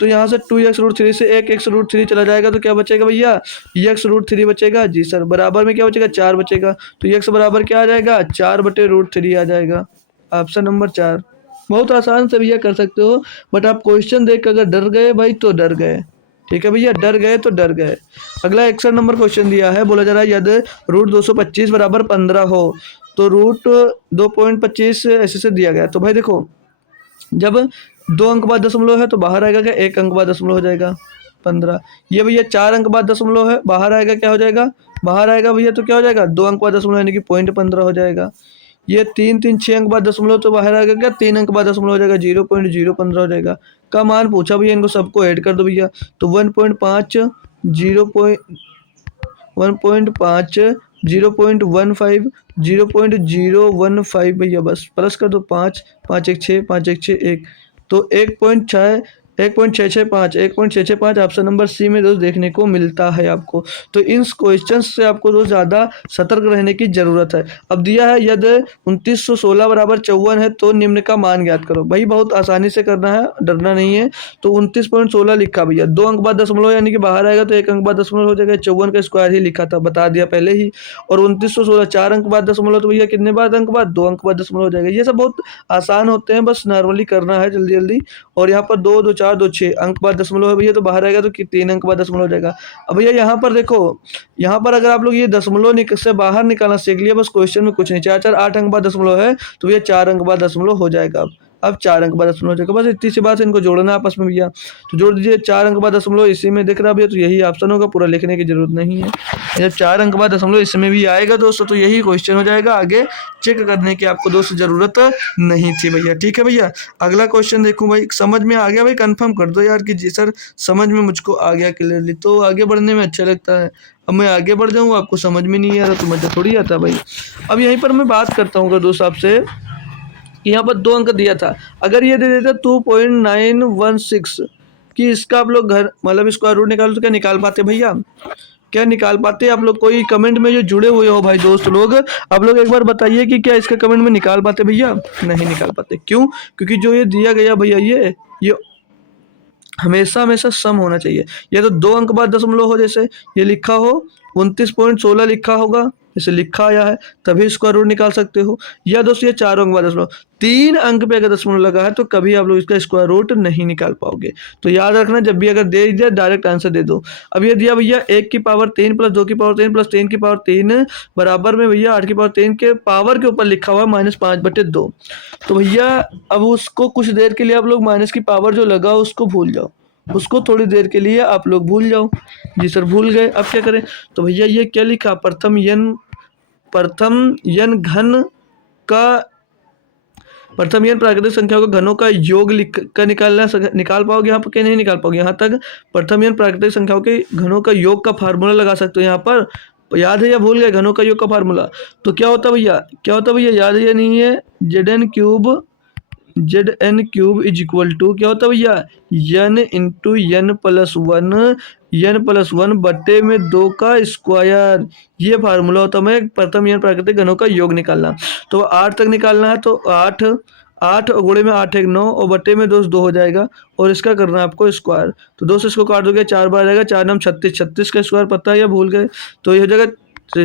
तो यहाँ से 2x रूट 3 से एक x रूट 3 चला जाएगा तो क्या बचेगा भैया, x रूट 3 बचेगा, जी सर। बराबर में क्या बचेगा, 4 बचेगा। तो x बराबर क्या आ जाएगा, 4/√3 आ जाएगा, ऑप्शन नंबर 4। बहुत आसान से भैया कर सकते हो, बट आप क्वेश्चन देख कर अगर डर गए भाई तो डर गए। ठीक है भैया, डर गए तो डर गए। अगला 61 नंबर क्वेश्चन दिया है, बोला जा रहा है यदि रूट 225 बराबर 15 हो तो रूट 2.25 ऐसे से दिया गया। तो भाई देखो, जब 2 अंक बाद दशमलव है तो बाहर आएगा क्या, 1 अंक बाद दशमलव हो जाएगा 15। ये भैया 4 अंक बाद दशमलव है, बाहर आएगा क्या हो जाएगा, बाहर आएगा भैया तो क्या हो जाएगा 2 अंक बाद दशमलव, यानी कि 0.15 हो जाएगा। ये 3 अंक बाद दशमलव तो बाहर आ गया, क्या 3 अंक बाद दशमलव हो जाएगा, 0.015 हो जाएगा। का मान पूछा भैया, इनको सबको ऐड कर दो भैया। तो 1.5 1.5 0.15 0.015 भैया, बस प्लस कर दो 5 5 1 6 5 1 6 1, तो 1.665 ऑप्शन नंबर सी में दोस्त देखने को मिलता है आपको। तो इन क्वेश्चन से आपको दोस्त ज़्यादा सतर्क रहने की ज़रूरत है। अब दिया है यदि 2916 बराबर 54 है तो निम्न का मान ज्ञात करो। भाई बहुत आसानी से करना है, डरना नहीं है। तो 29.16 लिखा भैया, 2 अंक बाद दशमलव यानी कि बाहर आएगा तो 1 अंक बाद दशमलव हो जाएगा, 54 का स्क्वायर ही लिखा था, बता दिया पहले ही। और 2916 4 अंक बाद दशमलव, तो भैया कितने बाद अंक बाद, 2 अंक बाद दशमलव हो जाएगा। ये सब बहुत आसान होते हैं, बस नॉर्मली करना है जल्दी जल्दी। और यहाँ पर 2 2 4 2 6 अंक बाद दशमलव है भैया, तो बाहर आएगा तो 3 अंक बाद दशमलव हो जाएगा। अब भैया यहाँ पर देखो, यहाँ पर अगर आप लोग ये दशमलव से बाहर निकालना सीख लिया, बस क्वेश्चन में कुछ नहीं, 4 4 8 अंक बाद दशमलव है तो भैया 4 अंक बाद दशमलव हो जाएगा। अब 4 अंक बाद दशमलव हो जाएगा, बस इतनी सी बात है, इनको जोड़ना आपस में भैया। तो जोड़ दीजिए, 4 अंक बाद दशमलव इसी में दिख रहा है भैया, तो यही ऑप्शन होगा, पूरा लिखने की जरूरत नहीं है। जब 4 अंक बाद दशमलव इसमें भी आएगा दोस्तों तो यही क्वेश्चन हो जाएगा, आगे चेक करने की आपको दोस्तों जरूरत नहीं थी भैया। ठीक है भैया, अगला क्वेश्चन देखूं भाई, समझ में आ गया भाई, कंफर्म कर दो यार कि जी सर समझ में मुझको आ गया क्लियरली, तो आगे बढ़ने में अच्छा लगता है। अब मैं आगे बढ़ जाऊँ, आपको समझ में नहीं आ रहा तो मुझे थोड़ी आता भाई। अब यहीं पर मैं बात करता हूँ दोस्त आपसे, यहाँ पर 2 अंक दिया था, अगर ये दे देता 2.916 कि इसका आप लोग घर मतलब स्क्वायर रूट निकालो, तो क्या निकाल पाते भैया? क्या निकाल पाते आप लोग? कोई कमेंट में जो जुड़े हुए हो भाई दोस्त लोग, आप लोग एक बार बताइए कि क्या इसका कमेंट में निकाल पाते भैया? नहीं निकाल पाते। क्यों? क्योंकि जो ये दिया गया भैया, ये हमेशा हमेशा सम होना चाहिए। या तो 2 अंक बाद दशमलव हो, जैसे ये लिखा हो 29.16 लिखा होगा, जैसे लिखा आया है, तभी स्क्वायर रूट निकाल सकते हो। या दोस्तों ये 4 अंक बाद दशमलव, 3 अंक पे अगर दशमलव लगा है तो कभी आप लोग इसका स्क्वायर रूट नहीं निकाल पाओगे। तो याद रखना, जब भी अगर दे दिया डायरेक्ट आंसर दे दो। अब ये दिया भैया 1 की पावर 3 प्लस 2 की पावर 3 प्लस 3 की पावर 3 बराबर में भैया 8 की पावर 3 के पावर के ऊपर लिखा हुआ है -5/2। तो भैया अब उसको कुछ देर के लिए आप लोग माइनस की पावर जो लगा उसको भूल जाओ, उसको थोड़ी देर के लिए आप लोग भूल जाओ। जी सर भूल गए, अब क्या करें? तो भैया ये क्या लिखा, प्रथम यन घन का प्रथम यन प्राकृतिक संख्याओं का घनों का योग निकाल पाओगे यहाँ पर कि नहीं निकाल पाओगे? यहाँ तक प्रथम यन प्राकृतिक संख्याओं के घनों का योग का फार्मूला लगा सकते हो। यहाँ पर याद है या भूल गए घनों का योग का फार्मूला? तो क्या होता भैया, क्या होता भैया, याद है या नहीं है? Zn cube is equal to क्या होता है भैया, n इंटू n+1 बट्टे में 2 का स्क्वायर। ये फार्मूला होता है मैं प्रथम n प्राकृतिक घनों का योग निकालना। तो 8 तक निकालना है, तो 8 8 और गुणे में 8 1 9 और बट्टे में 2 हो जाएगा, और इसका करना है आपको स्क्वायर। तो दोस्त इसको काट दोगे 4 बार आएगा, 4 9 36, 36 का स्क्वायर पता है या भूल गए? तो ये हो जाएगा,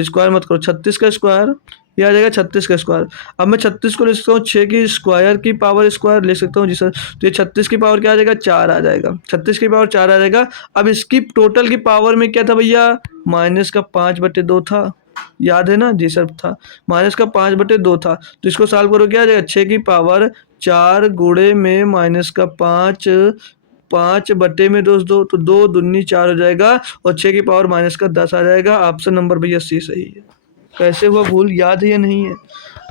स्क्वायर मत करो, 36 का स्क्वायर, ये आ जाएगा 36 का स्क्वायर। अब मैं 36 को लिख सकता हूँ 6 की स्क्वायर की पावर स्क्वायर लिख सकता हूँ जी सर। तो ये 36 की पावर क्या आ जाएगा, 4 आ जाएगा, 36 की पावर 4 आ जाएगा। अब इसकी टोटल की पावर में क्या था भैया, -5/2 था, याद है ना? जी सर था, -5/2 था। तो इसको सॉल्व करो, क्या आ जाएगा, 6 की पावर 4 गुणे में -5 5 बटे में 2 तो 2 दूनी 4 हो जाएगा, और 6 की पावर -10 आ जाएगा। ऑप्शन नंबर भैया सी सही है। कैसे हुआ भूल, याद है या नहीं है?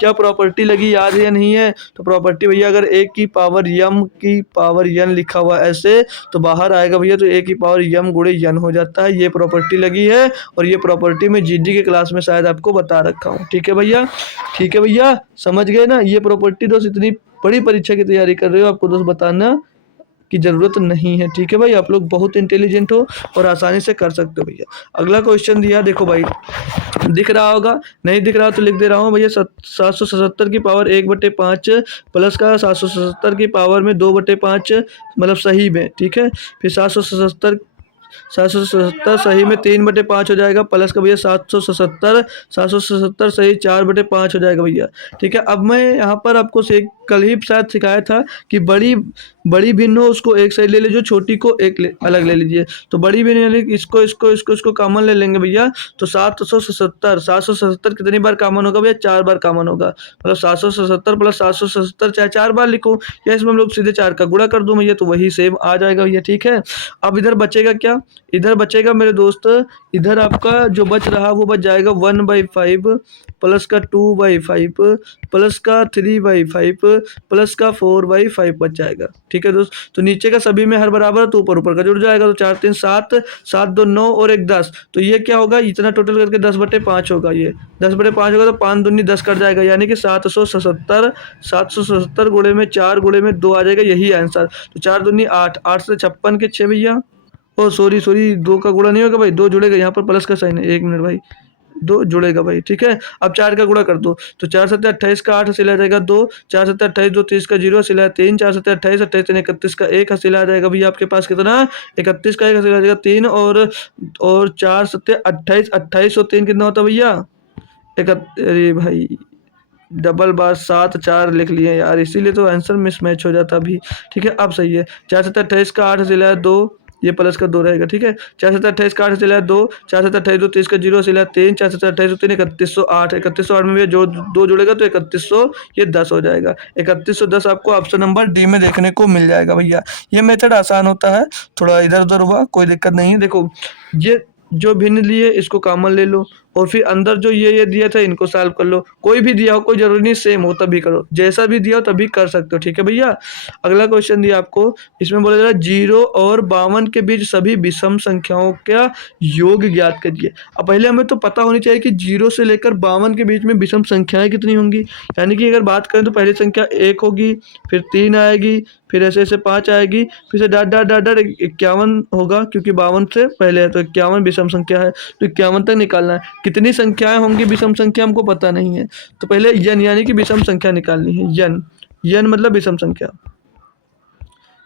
क्या प्रॉपर्टी लगी, याद है या नहीं है? तो प्रॉपर्टी भैया अगर a की पावर m की पावर n लिखा हुआ ऐसे, तो बाहर आएगा भैया तो a की पावर m गुणे n हो जाता है। ये प्रॉपर्टी लगी है, और ये प्रॉपर्टी मैं जीडी के क्लास में शायद आपको बता रखा हूँ। ठीक है भैया, ठीक है भैया, समझ गए ना? ये प्रॉपर्टी दोस्त इतनी बड़ी परीक्षा की तैयारी कर रहे हो, आपको दोस्त बताना की ज़रूरत नहीं है। ठीक है भाई, आप लोग बहुत इंटेलिजेंट हो और आसानी से कर सकते हो भैया। अगला क्वेश्चन दिया, देखो भाई, दिख रहा होगा, नहीं दिख रहा तो लिख दे रहा हूँ भैया। 777 की पावर 1/5 प्लस का 777 की पावर में 2/5 मतलब सही में, ठीक है। फिर 777 सही में 3/5 हो जाएगा, प्लस का भैया 777 सही 4/5 हो जाएगा भैया। ठीक है, अब मैं यहाँ पर आपको कल ही शायद सिखाया था कि बड़ी भिन्न हो उसको एक साइड ले लीजिए, छोटी को अलग ले लीजिए। तो बड़ी भिन्न इसको कॉमन ले लेंगे भैया, तो 777 कितनी बार कॉमन होगा भैया, 4 बार कॉमन होगा। मतलब 777 प्लस 777 चाहे 4 बार लिखो, या इसमें हम लोग सीधे 4 का गुणा कर दूं भैया, तो वही सेम आ जाएगा भैया। ठीक है, अब इधर बचेगा क्या, इधर बचेगा मेरे दोस्त, इधर आपका जो बच रहा वो बच जाएगा 1/5 प्लस का 2/5 प्लस का 3/5 प्लस का 4/5 बच जाएगा। ठीक है दोस्त, तो नीचे का सभी में हर बराबर है तो ऊपर ऊपर का जुड़ जाएगा। तो 4 3 7, 7 2 9 और 1 10, तो ये क्या होगा, इतना टोटल करके 10/5 होगा। ये 10/5 होगा तो 5 दूनी 10 कट जाएगा, यानी कि 777, 777 गुणे में 4 गुणे में 2 आ जाएगा, यही आंसर। तो 4 दूनी 8, 8 से 56 के 6 भैया। ओ सॉरी सॉरी, 2 का गुणा नहीं होगा भाई, 2 जुड़ेगा, यहाँ पर प्लस का साइन है, 1 मिनट भाई, 2 जुड़ेगा भाई। ठीक है, अब 4 का गुणा कर दो, तो 4 7 28 का 8 हसीला आ जाएगा 2, 4 7 28 2 30 का 0 हसीला 3, 4 7 28 28 3 31 का 1 हसीला आ जाएगा भैया आपके पास कितना, 31 का 1 हसीला आ जाएगा 3, और 4 7 28, 28 और 3 कितना होता है भैया, अरे भाई डबल बार 7 4 लिख लिए यार, इसीलिए तो आंसर मिसमैच हो जाता अभी। ठीक है, अब सही है। 4 7 28 का 8 हसीला 2, ये प्लस का 2 रहेगा। ठीक है, 4 7 28 का 8 हसीला 2, 4 7 28 2 30 का 0 हसीला 3, 4 7 28 3 3108, 3108 में भी जो 2 जुड़ेगा तो 3100, ये 10 हो जाएगा। 3110 आपको ऑप्शन नंबर डी में देखने को मिल जाएगा भैया। ये मेथड आसान होता है, थोड़ा इधर उधर हुआ कोई दिक्कत नहीं है। देखो, ये जो भिन्न लिए इसको कॉमन ले लो, और फिर अंदर जो ये दिया था इनको सॉल्व कर लो। कोई भी दिया हो, कोई जरूरी नहीं सेम हो तभी करो, जैसा भी दिया हो तभी कर सकते हो। ठीक है भैया, अगला क्वेश्चन दिया आपको, इसमें बोला जा रहा है 0 और 52 के बीच सभी विषम संख्याओं का योग ज्ञात करिए। अब पहले हमें तो पता होनी चाहिए कि 0 से लेकर 52 के बीच में विषम संख्याएं कितनी होंगी। यानी कि अगर बात करें तो पहली संख्या 1 होगी, फिर 3 आएगी, फिर ऐसे ऐसे 5 आएगी, फिर से डाट डाट डाट डाट 51 होगा, क्योंकि 52 से पहले है तो 51 विषम संख्या है, तो 51 तक निकालना है। कितनी संख्याएं होंगी विषम संख्या हमको पता नहीं है, तो पहले यन यानी कि विषम संख्या निकालनी है। यन, यन मतलब विषम संख्या,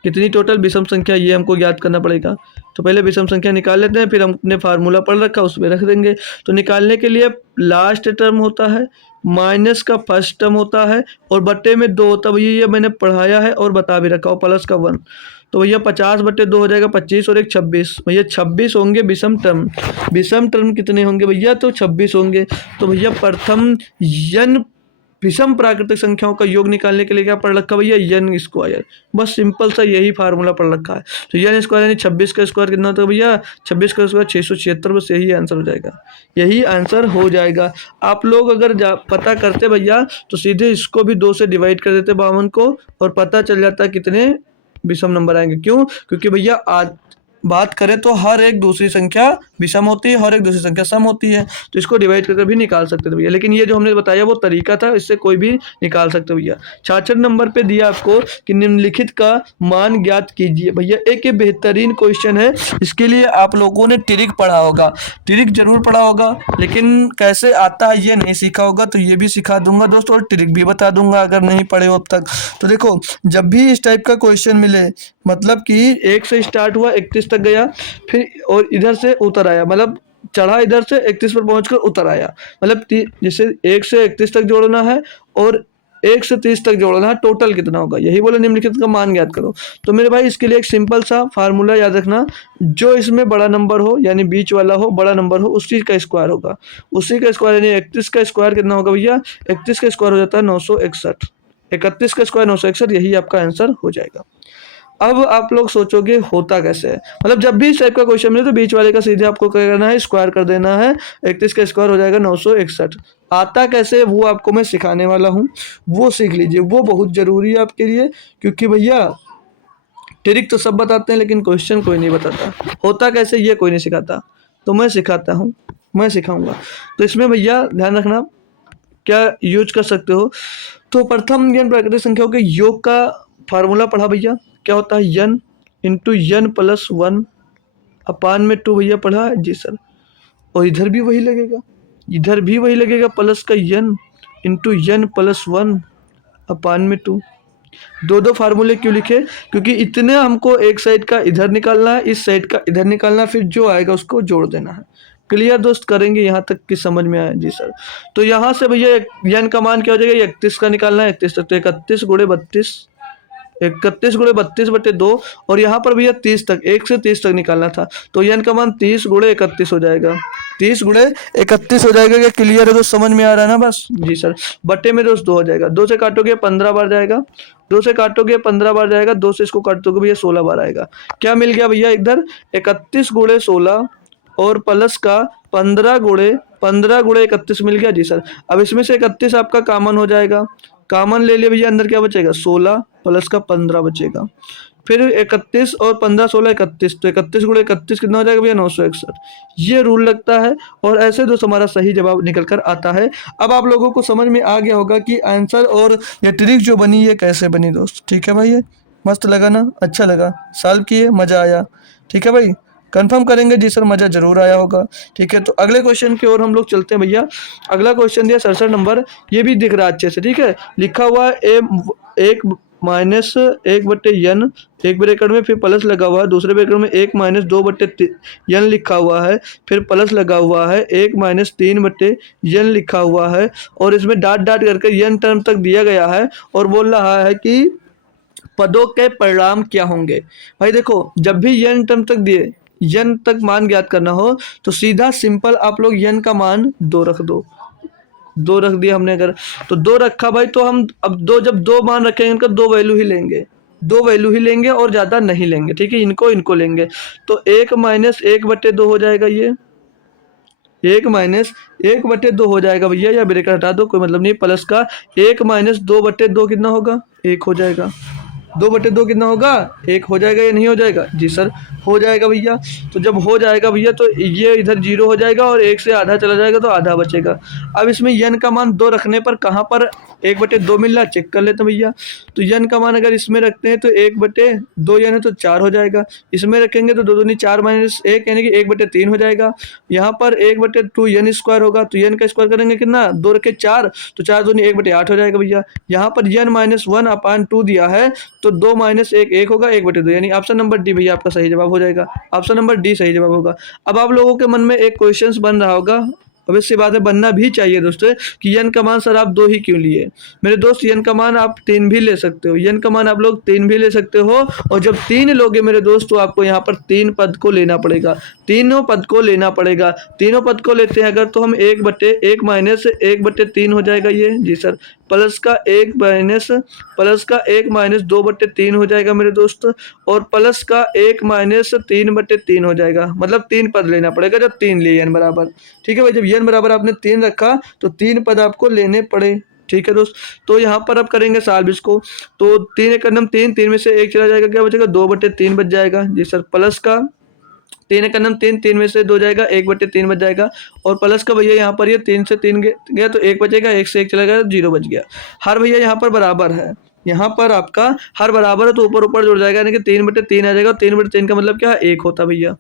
कितनी टोटल विषम संख्या ये हमको ज्ञात करना पड़ेगा। तो पहले विषम संख्या निकाल लेते हैं, फिर हमने फार्मूला पढ़ रखा उसमें रख देंगे। तो निकालने के लिए लास्ट टर्म होता है, माइनस का फर्स्ट टर्म होता है, और बट्टे में 2 होता है भैया, ये मैंने पढ़ाया है और बता भी रखा हो, प्लस का 1। तो भैया 50/2 हो जाएगा 25, और एक 26, भैया 26 होंगे विषम टर्म। विषम टर्म कितने होंगे भैया, तो 26 होंगे। तो भैया प्रथम यन विषम प्राकृतिक संख्याओं का योग निकालने के लिए क्या पढ़ रखा भैया, यन स्क्वायर। बस सिंपल सा यही फार्मूला पढ़ रखा है। तो यन स्क्वायर यानी 26 का स्क्वायर कितना होता है भैया, 26 का स्क्वायर 676, बस यही आंसर हो जाएगा, यही आंसर हो जाएगा। आप लोग अगर पता करते भैया तो सीधे इसको भी 2 से डिवाइड कर देते 52 को, और पता चल जाता कितने विषम नंबर आएंगे। क्यों, क्योंकि भैया आज बात करें तो हर एक दूसरी संख्या विषम होती है, हर एक दूसरी संख्या सम होती है, तो इसको डिवाइड करके भी निकाल सकते थे भैया। लेकिन ये जो हमने बताया वो तरीका था, इससे कोई भी निकाल सकते भैया। 66 नंबर पे दिया आपको कि निम्नलिखित का मान ज्ञात कीजिए। भैया एक ये बेहतरीन क्वेश्चन है, इसके लिए आप लोगों ने ट्रिक पढ़ा होगा, ट्रिक जरूर पढ़ा होगा, लेकिन कैसे आता है ये नहीं सीखा होगा, तो ये भी सिखा दूंगा दोस्त, और ट्रिक भी बता दूंगा अगर नहीं पढ़े हो अब तक। तो देखो, जब भी इस टाइप का क्वेश्चन मिले, मतलब कि 1 से स्टार्ट हुआ 31 तक गया, फिर और इधर से उतर आया, मतलब चढ़ा इधर से 31 पर पहुंचकर उतर आया, मतलब जैसे 1 से 31 तक जोड़ना है और 1 से 30 तक जोड़ना है, टोटल कितना होगा, यही बोले निम्नलिखित का मान ज्ञात करो। तो मेरे भाई इसके लिए एक सिंपल सा फार्मूला याद रखना, जो इसमें बड़ा नंबर हो यानी बीच वाला हो, बड़ा नंबर हो, उसी का स्क्वायर होगा, उसी का स्क्वायर यानी 31 का स्क्वायर कितना होगा भैया, 31 का स्क्वायर हो जाता है 961, 31 का स्क्वायर 961, यही आपका आंसर हो जाएगा। अब आप लोग सोचोगे होता कैसे है, मतलब जब भी इस टाइप का क्वेश्चन मिले तो बीच वाले का सीधे आपको क्या करना है, स्क्वायर कर देना है, 31 का स्क्वायर हो जाएगा 961। आता कैसे वो आपको मैं सिखाने वाला हूँ, वो सीख लीजिए, वो बहुत ज़रूरी है आपके लिए, क्योंकि भैया ट्रिक तो सब बताते हैं लेकिन क्वेश्चन कोई नहीं बताता, होता कैसे ये कोई नहीं सिखाता, तो मैं सिखाता हूँ, मैं सिखाऊंगा। तो इसमें भैया ध्यान रखना क्या यूज कर सकते हो। तो प्रथम यन प्राकृतिक संख्याओं के योग का फार्मूला पढ़ा भैया, क्या होता है, यन इंटू यन प्लस 1 अपान में 2 भैया पढ़ा जी सर, और इधर भी वही लगेगा, इधर भी वही लगेगा, प्लस का यन इंटू यन प्लस 1 अपान में 2। दो फार्मूले क्यों लिखे, क्योंकि इतने हमको एक साइड का इधर निकालना है, इस साइड का इधर निकालना है, फिर जो आएगा उसको जोड़ देना है। क्लियर दोस्त, करेंगे यहाँ तक कि समझ में आया जी सर। तो यहाँ से भैया यन का मान क्या हो जाएगा, 31 का निकालना है, 31 तक, तो 31 गुणे 32, 31 गुणे 32/2 और यहाँ पर भैया 30 तक, 1 से 30 तक निकालना था, तो n का मान 30 गुणे 31 हो जाएगा। 30 गुणे 31 हो जाएगा। क्या क्लियर है दोस्त, समझ में आ रहा है ना? बस जी सर। बट्टे में दोस्त 2 हो जाएगा, 2 से काटोगे 15 बार जाएगा, 2 से काटोगे 15 बार जाएगा, 2 से इसको काटोगे भैया 16 बार आएगा। क्या मिल गया भैया इधर? 31 गुणे 16 और प्लस का 15 गुणे 31 मिल गया जी सर। अब इसमें से 31 आपका कॉमन हो जाएगा, कॉमन ले लिया भैया, अंदर क्या बचेगा? 16 प्लस का 15 बचेगा। फिर 31 और 15 16 31, तो 31 गुणे 31 कितना हो जाएगा भैया? 961। ये रूल लगता है और ऐसे दोस्त हमारा सही जवाब निकल कर आता है। अब आप लोगों को समझ में आ गया होगा कि आंसर और ये ट्रिक जो बनी ये कैसे बनी दोस्त। ठीक है भाई, ये मस्त लगा ना? अच्छा लगा, सॉल्व किए, मज़ा आया? ठीक है भाई, कंफर्म करेंगे जी सर, मज़ा जरूर आया होगा। ठीक है, तो अगले क्वेश्चन की ओर हम लोग चलते हैं भैया। अगला क्वेश्चन दिया 67 नंबर, ये भी दिख रहा है अच्छे से। ठीक है, लिखा हुआ है एक माइनस 1/n, एक ब्रैकेट में, फिर प्लस लगा हुआ है, दूसरे ब्रैकेट में 1 माइनस 2/n लिखा हुआ है, फिर प्लस लगा हुआ है, 1 माइनस 3/n लिखा हुआ है, और इसमें डाट डाट करके n टर्म तक दिया गया है और बोल रहा है कि पदों के परिणाम क्या होंगे। भाई देखो, जब भी n टर्म तक दिए, n तक मान ज्ञात करना हो तो सीधा सिंपल आप लोग n का मान 2 रख दो। 2 रख दिया हमने, अगर तो 2 रखा भाई, तो हम अब जब 2 मान रखेंगे इनका 2 वैल्यू ही लेंगे, 2 वैल्यू ही लेंगे और ज़्यादा नहीं लेंगे। ठीक है, इनको लेंगे, तो 1 माइनस 1/2 हो जाएगा। ये 1 माइनस 1/2 हो जाएगा भैया, या ब्रेकर हटा दो, कोई मतलब नहीं। प्लस का 1 माइनस 2/2 कितना होगा? 1 हो जाएगा। 2/2 कितना होगा? 1 हो जाएगा या नहीं हो जाएगा? जी सर, हो जाएगा भैया। तो जब हो जाएगा भैया तो ये इधर 0 हो जाएगा और 1 से आधा चला जाएगा तो आधा बचेगा। अब इसमें n का मान 2 रखने पर कहाँ पर 1/2 मिल रहा है चेक कर लेते हैं भैया। तो n का मान अगर इसमें रखते हैं तो 1/2 n है तो 4 हो जाएगा। इसमें रखेंगे तो 2 दूनी 4 माइनस 1 यानी कि 1/3 हो जाएगा। यहाँ पर 1/2 n स्क्वायर होगा, तो n का स्क्वायर करेंगे कितना? 2 रखे 4, तो 4 दूनी 1/8 हो जाएगा भैया। यहाँ पर n माइनस 1/2 दिया है, तो 2 माइनस 1 1 होगा, 1/2, यानी ऑप्शन नंबर डी भैया आपका सही जवाब हो जाएगा। ऑप्शन नंबर डी सही जवाब होगा। अब आप लोगों के मन में एक क्वेश्चन बन रहा होगा, अवश्य बात है, बनना भी चाहिए दोस्तों, कि n का मान सर आप 2 ही क्यों लिए? मेरे दोस्त, n का मान आप 3 भी ले सकते हो, n का मान आप लोग 3 भी ले सकते हो, और जब 3 लोगे मेरे दोस्त तो आपको यहाँ पर 3 पद को लेना पड़ेगा, तीनों पद को लेना पड़ेगा। तीनों पद को लेते हैं अगर तो हम 1 माइनस 1/3 हो जाएगा ये जी सर, प्लस का 1 माइनस 2/3 हो जाएगा मेरे दोस्त, और प्लस का 1 माइनस 3/3 हो जाएगा। मतलब 3 पद लेना पड़ेगा जब 3 लिए n बराबर। ठीक है भाई, जब n बराबर आपने 3 रखा तो 3 पद आपको लेने पड़े। ठीक है दोस्त, तो यहाँ पर अब करेंगे सॉल्व इसको। तो 3 एक कदम 3 में से 1 चला जाएगा, क्या बचेगा? 2/3 बच जाएगा जी सर। प्लस का 3 एक कदम 3 में से 2 जाएगा, 1/3 बच जाएगा, और प्लस का भैया यहाँ पर ये 3 से 3 गया तो 1 बचेगा, 1 से 1 चला गया, 0 बच गया। हर भैया यहाँ पर बराबर है, यहाँ पर आपका हर बराबर है तो ऊपर ऊपर जुड़ जाएगा, यानी कि 3/3 आ जाएगा। 3/3 का मतलब क्या है? 1 होता भैया,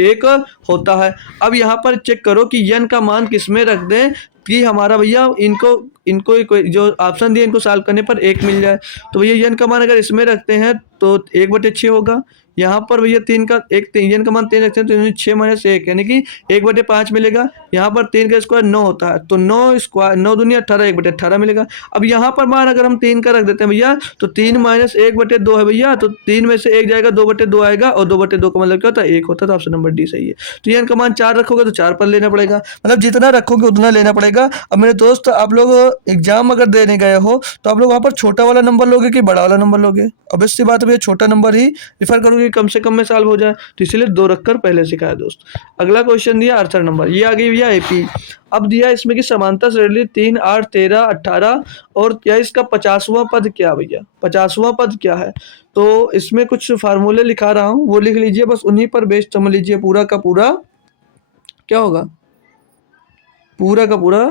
1 होता है। अब यहाँ पर चेक करो कि n का मान किसमें रख दें कि हमारा भैया इनको जो ऑप्शन दिए इनको सॉल्व करने पर 1 मिल जाए। तो भैया n का मान अगर इसमें रखते हैं तो 1/6 होगा। यहाँ पर भैया 3 का n का मान 3 रखते हैं तो 6 माइनस 1 यानी कि 1/5 मिलेगा। यहाँ पर 3 का स्क्वायर 9 होता है, तो 9 स्क्वायर 9 दूनी 18, 1/18 मिलेगा। अब यहाँ पर मान अगर हम 3 का रख देते हैं भैया तो 3 माइनस 1/2 है भैया, तो 3 में से 1 जाएगा, 2/2 आएगा, और 2/2 का मतलब क्या होता है? 1 होता है, तो ऑप्शन नंबर डी सही है। तो n का मान 4 रखोगे तो 4 पर लेना पड़ेगा, मतलब जितना रखोगे उतना लेना पड़ेगा। अब मेरे दोस्त, आप लोग एग्जाम अगर देने गए हो तो आप लोग वहाँ पर छोटा वाला नंबर लोगे कि बड़ा वाला नंबर लोगे? ऑब्वियस सी बात है भैया, छोटा नंबर ही रिफर करोगे, कम से कम में सॉल्व हो जाए, तो इसलिए 2 रखकर पहले सिखाया दोस्त। अगला क्वेश्चन दिया 68 नंबर, ये आ गई भैया एपी। अब दिया इसमें कि समांतर श्रेणी 3 8 13 18 और क्या इसका 50वां पद क्या भैया? 50वां पद क्या है? तो इसमें कुछ फार्मूले लिखा रहा हूँ, वो लिख लीजिए, बस उन्हीं पर बेस्ड समझ लीजिए। पूरा का पूरा क्या होगा? पूरा का पूरा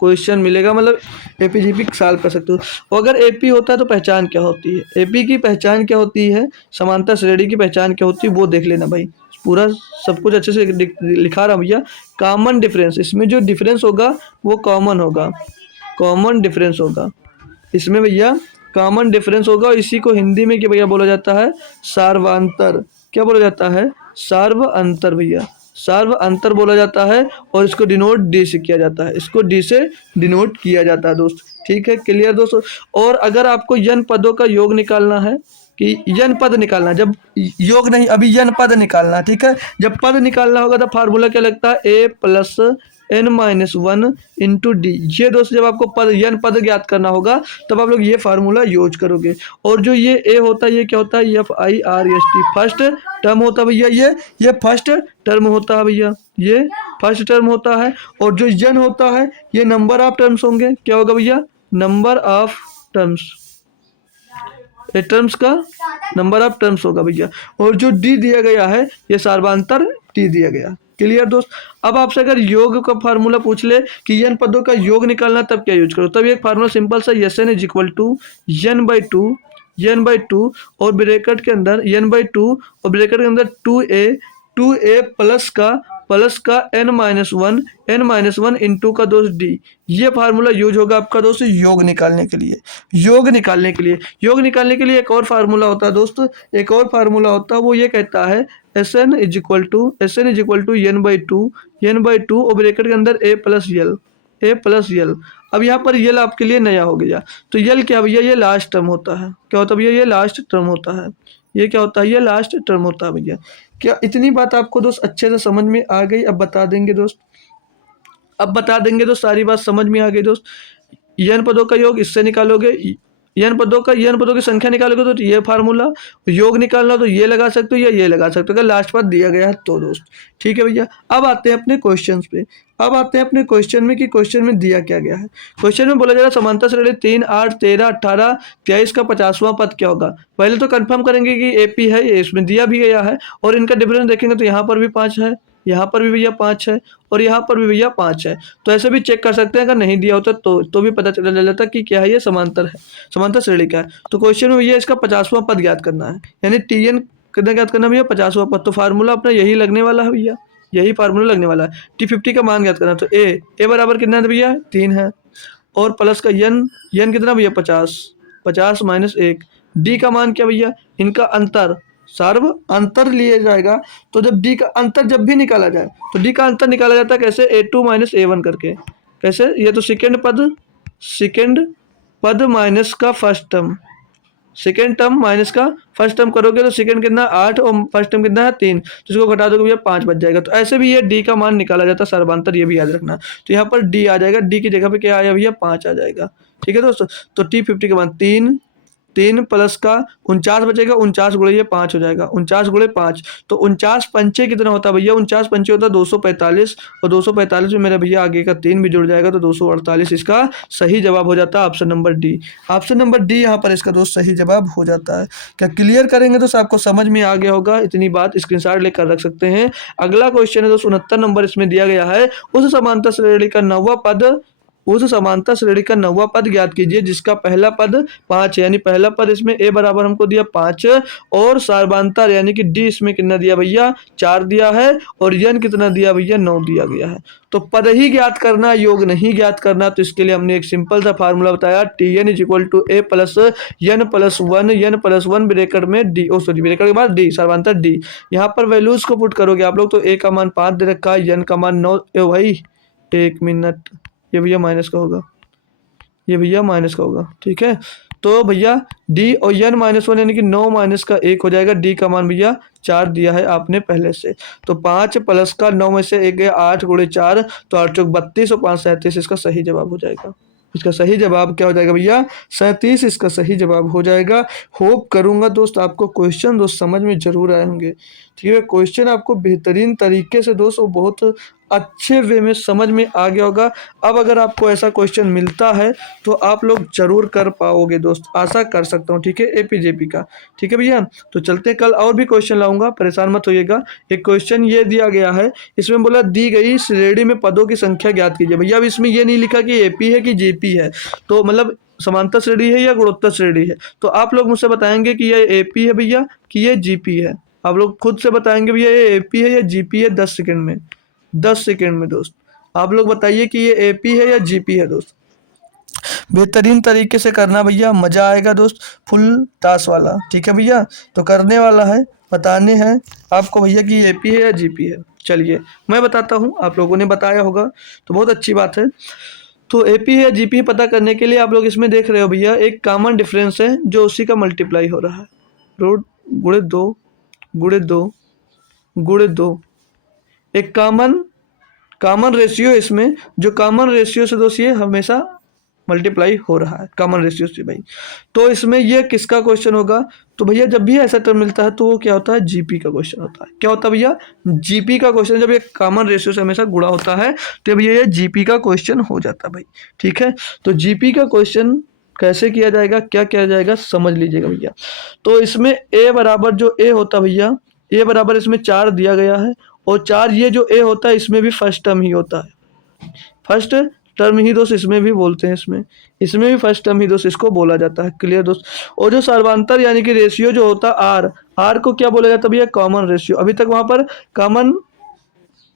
क्वेश्चन मिलेगा, मतलब एपीजीपी सॉल्व कर सकते हो। और अगर एपी होता है तो पहचान क्या होती है? एपी की पहचान क्या होती है, समांतर श्रेणी की पहचान क्या होती है, वो देख लेना भाई। पूरा सब कुछ अच्छे से लिखा रहा भैया। कॉमन डिफरेंस, इसमें जो डिफरेंस होगा वो कॉमन होगा, कॉमन डिफरेंस होगा इसमें भैया, कॉमन डिफरेंस होगा। और इसी को हिंदी में क्या भैया बोला जाता है? सार्वांतर। क्या बोला जाता है? सार्व अंतर भैया, सार्व अंतर बोला जाता है और इसको डिनोट डी से किया जाता है, इसको डी से डिनोट किया जाता है दोस्त। ठीक है, क्लियर दोस्तों। और अगर आपको यन पदों का योग निकालना है कि यन पद निकालना, जब योग नहीं अभी यन पद निकालना, ठीक है, जब पद निकालना होगा तो फार्मूला क्या लगता है, a plus n minus one into d. ये दोस्त जब आपको पद यन पद ज्ञात करना होगा तब आप लोग ये फार्मूला यूज करोगे। और जो ये ए होता है ये क्या होता है, F I R S T, first term होता है भैया, ये फर्स्ट टर्म होता है भैया, ये फर्स्ट टर्म होता है। और जो यन होता है ये नंबर ऑफ टर्म्स होंगे, क्या होगा भैया, नंबर ऑफ टर्म्स, ये टर्म्स का नंबर ऑफ टर्म्स होगा भैया। और जो डी दिया गया है ये सार्वंतर टी दिया गया। क्लियर दोस्त। अब आपसे अगर योग का फार्मूला पूछ ले कि यन पदों का योग निकालना तब क्या यूज करो, तब एक फार्मूला सिंपल सा, S N is equal to N by two और ब्रैकेट के अंदर यन बाई टू और ब्रैकेट के अंदर टू ए प्लस का एन माइनस वन इंटू का दोस्त डी। ये फार्मूला यूज होगा आपका दोस्त योग निकालने के लिए। योग निकालने के लिए एक और फार्मूला होता है दोस्त, एक और फार्मूला होता है, वो ये कहता है S N is equal to N by two और ब्रैकेट के अंदर ए प्लस यल। अब यहाँ पर यल आपके लिए नया हो गया, तो यल क्या भैया, ये लास्ट टर्म होता है। क्या होता है भैया, ये लास्ट टर्म होता है। ये क्या होता है, ये लास्ट टर्म होता है भैया। क्या इतनी बात आपको दोस्त अच्छे से समझ में आ गई? अब बता देंगे दोस्त, सारी बात समझ में आ गई दोस्त। यन पदों का योग इससे निकालोगे, यन पदों की संख्या निकालोगे तो ये फार्मूला, योग निकालना तो ये लगा सकते हो या ये लगा सकते हो, अगर लास्ट पद दिया गया है तो दोस्त। ठीक है भैया, अब आते हैं अपने क्वेश्चन पे। अब आते हैं अपने क्वेश्चन में कि क्वेश्चन में दिया क्या गया है। क्वेश्चन में बोला जा रहा है समांतर श्रेणी 3, 8, 13, 18, 23 का 50वां पद क्या होगा। पहले तो कंफर्म करेंगे कि एपी है, ये इसमें दिया भी गया है। और इनका डिफरेंस देखेंगे तो यहाँ पर भी 5 है, यहाँ पर भी भैया 5 है और यहाँ पर भी भैया 5 है। तो ऐसे भी चेक कर सकते हैं, अगर नहीं दिया होता तो भी पता चल जाता कि क्या है, ये समांतर है, समांतर श्रेणी का है। तो क्वेश्चन में भैया इसका 50वां पद ज्ञात करना है, यानी टी एन कितना ज्ञात करना है भैया, 50वां पद। तो फार्मूला अपना यही लगने वाला है भैया, यही फार्मूला लगने वाला है। T50 का मान ज्ञात करना, तो ए बराबर कितना है भैया, 3 है। और प्लस का यन कितना भैया, 50 माइनस 1। डी का मान क्या भैया, इनका अंतर, सार्व अंतर लिया जाएगा। तो जब डी का अंतर जब भी निकाला जाए तो डी का अंतर निकाला जाता है कैसे, A2 माइनस A1 करके। कैसे, ये तो सेकेंड पद माइनस का first term, second term minus का फर्स्ट टर्म करोगे तो सेकेंड कितना 8 और फर्स्ट टर्म कितना है 3, तो इसको घटा दोगे भैया 5 बच जाएगा। तो ऐसे भी ये डी का मान निकाला जाता है सर्वांतर, ये भी याद रखना। तो यहाँ पर डी आ जाएगा, डी की जगह पे क्या आया भैया, 5 आ जाएगा। ठीक है दोस्तों, तो T50 का मान 3 प्लस का 49 बचेगा, 49 गुणे ये 5 हो जाएगा, 49 गुणे 5। तो 49 पंचे कितना होता है भैया, 49 पंचे होता है 245 और 245 में मेरा भैया आगे का 3 भी जुड़ जाएगा तो 248 इसका सही जवाब हो जाता है, option number D. Option number D यहाँ पर इसका दोस्त सही जवाब हो जाता है। क्या क्लियर करेंगे दोस्त, आपको समझ में आ गया होगा, इतनी बात स्क्रीनशॉट लेकर रख सकते हैं। अगला क्वेश्चन है दोस्त 69 नंबर, इसमें दिया गया है उस समांतर श्रेणी का 9वां पद ज्ञात कीजिए जिसका पहला पद 5 है, यानी पहला पद इसमें ए बराबर हमको दिया 5 और सार्वांतर यानी कि डी इसमें कितना दिया भैया, 4 दिया है और यन कितना दिया भैया, 9 दिया गया है। तो पद ही ज्ञात करना, योग नहीं ज्ञात करना। तो इसके लिए हमने एक सिंपल सा फार्मूला बताया, T N is equal to A plus N plus one bracket में डी, ब्रैकेट के बाद डी, सर्वांतर डी। यहाँ पर वैल्यूज को पुट करोगे आप लोग तो ए का मान 5 दे रखा है, यन का मान 9, भाई 1 मिनट, ये भैया माइनस का होगा, ये भैया माइनस का होगा। ठीक है, तो भैया डी और यन -1 यानी कि 9 माइनस का 1 हो जाएगा। डी का मान भैया 4 दिया है आपने पहले से, तो 5 प्लस का 9 में से 1 गया, 8 गुणे 4 तो 8 चौक 32 और 5 37 इसका सही जवाब हो जाएगा। इसका सही जवाब क्या हो जाएगा भैया, 37 इसका सही जवाब हो जाएगा। होप करूंगा दोस्त आपको क्वेश्चन दोस्त समझ में जरूर आए होंगे। ठीक है, क्वेश्चन आपको बेहतरीन तरीके से दोस्त वो बहुत अच्छे वे में समझ में आ गया होगा। अब अगर आपको ऐसा क्वेश्चन मिलता है तो आप लोग जरूर कर पाओगे दोस्त, आशा कर सकता हूँ। ठीक है, एपीजेपी का। ठीक है भैया, तो चलते हैं, कल और भी क्वेश्चन लाऊंगा, परेशान मत होइएगा। एक क्वेश्चन ये दिया गया है, इसमें बोला दी गई श्रेणी में पदों की संख्या ज्ञात कीजिए। भैया अब इसमें ये नहीं लिखा कि एपी है कि जीपी है, तो मतलब समांतर श्रेणी है या गुणोत्तर श्रेणी है। तो आप लोग मुझसे बताएंगे कि ये एपी है भैया कि ये जीपी है। आप लोग खुद से बताएंगे भैया ये एपी है या जीपी है, 10 सेकंड में दोस्त आप लोग बताइए कि ये एपी है या जीपी है दोस्त। बेहतरीन तरीके से करना भैया, मजा आएगा दोस्त, फुल टास वाला। ठीक है भैया, तो करने वाला है, बताने हैं आपको भैया कि एपी है या जीपी है। चलिए मैं बताता हूँ, आप लोगों ने बताया होगा तो बहुत अच्छी बात है। तो एपी या जीपी पता करने के लिए आप लोग इसमें देख रहे हो भैया, एक कॉमन डिफरेंस है जो उसी का मल्टीप्लाई हो रहा है। रूट गुणे 2 गुणे 2 गुणे 2, एक कॉमन रेशियो इसमें, जो कॉमन रेशियो से दोस्त ये हमेशा मल्टीप्लाई हो रहा है कॉमन रेशियो से भाई। तो इसमें ये किसका क्वेश्चन होगा? तो भैया जब भी ऐसा टर्म मिलता है तो वो क्या होता है? जीपी का क्वेश्चन होता है। क्या होता है भैया? जीपी का क्वेश्चन। जब ये कॉमन रेशियो से हमेशा गुणा होता है तो भैया ये जीपी का क्वेश्चन हो जाता है भाई। ठीक है, तो जीपी का क्वेश्चन कैसे किया जाएगा, क्या किया जाएगा, समझ लीजिएगा भैया। तो इसमें ए बराबर जो ए होता है भैया, ए बराबर इसमें 4 दिया गया है, और 4 ये जो ए होता है इसमें भी फर्स्ट टर्म ही होता है। फर्स्ट टर्म ही दोस्त इसमें भी बोलते हैं, इसमें भी फर्स्ट टर्म ही दोस्त इसको बोला जाता है। क्लियर दोस्त? और जो सर्वांतर यानी कि रेशियो जो होता है आर को क्या बोला जाता है भैया? Common ratio. अभी तक वहां पर कॉमन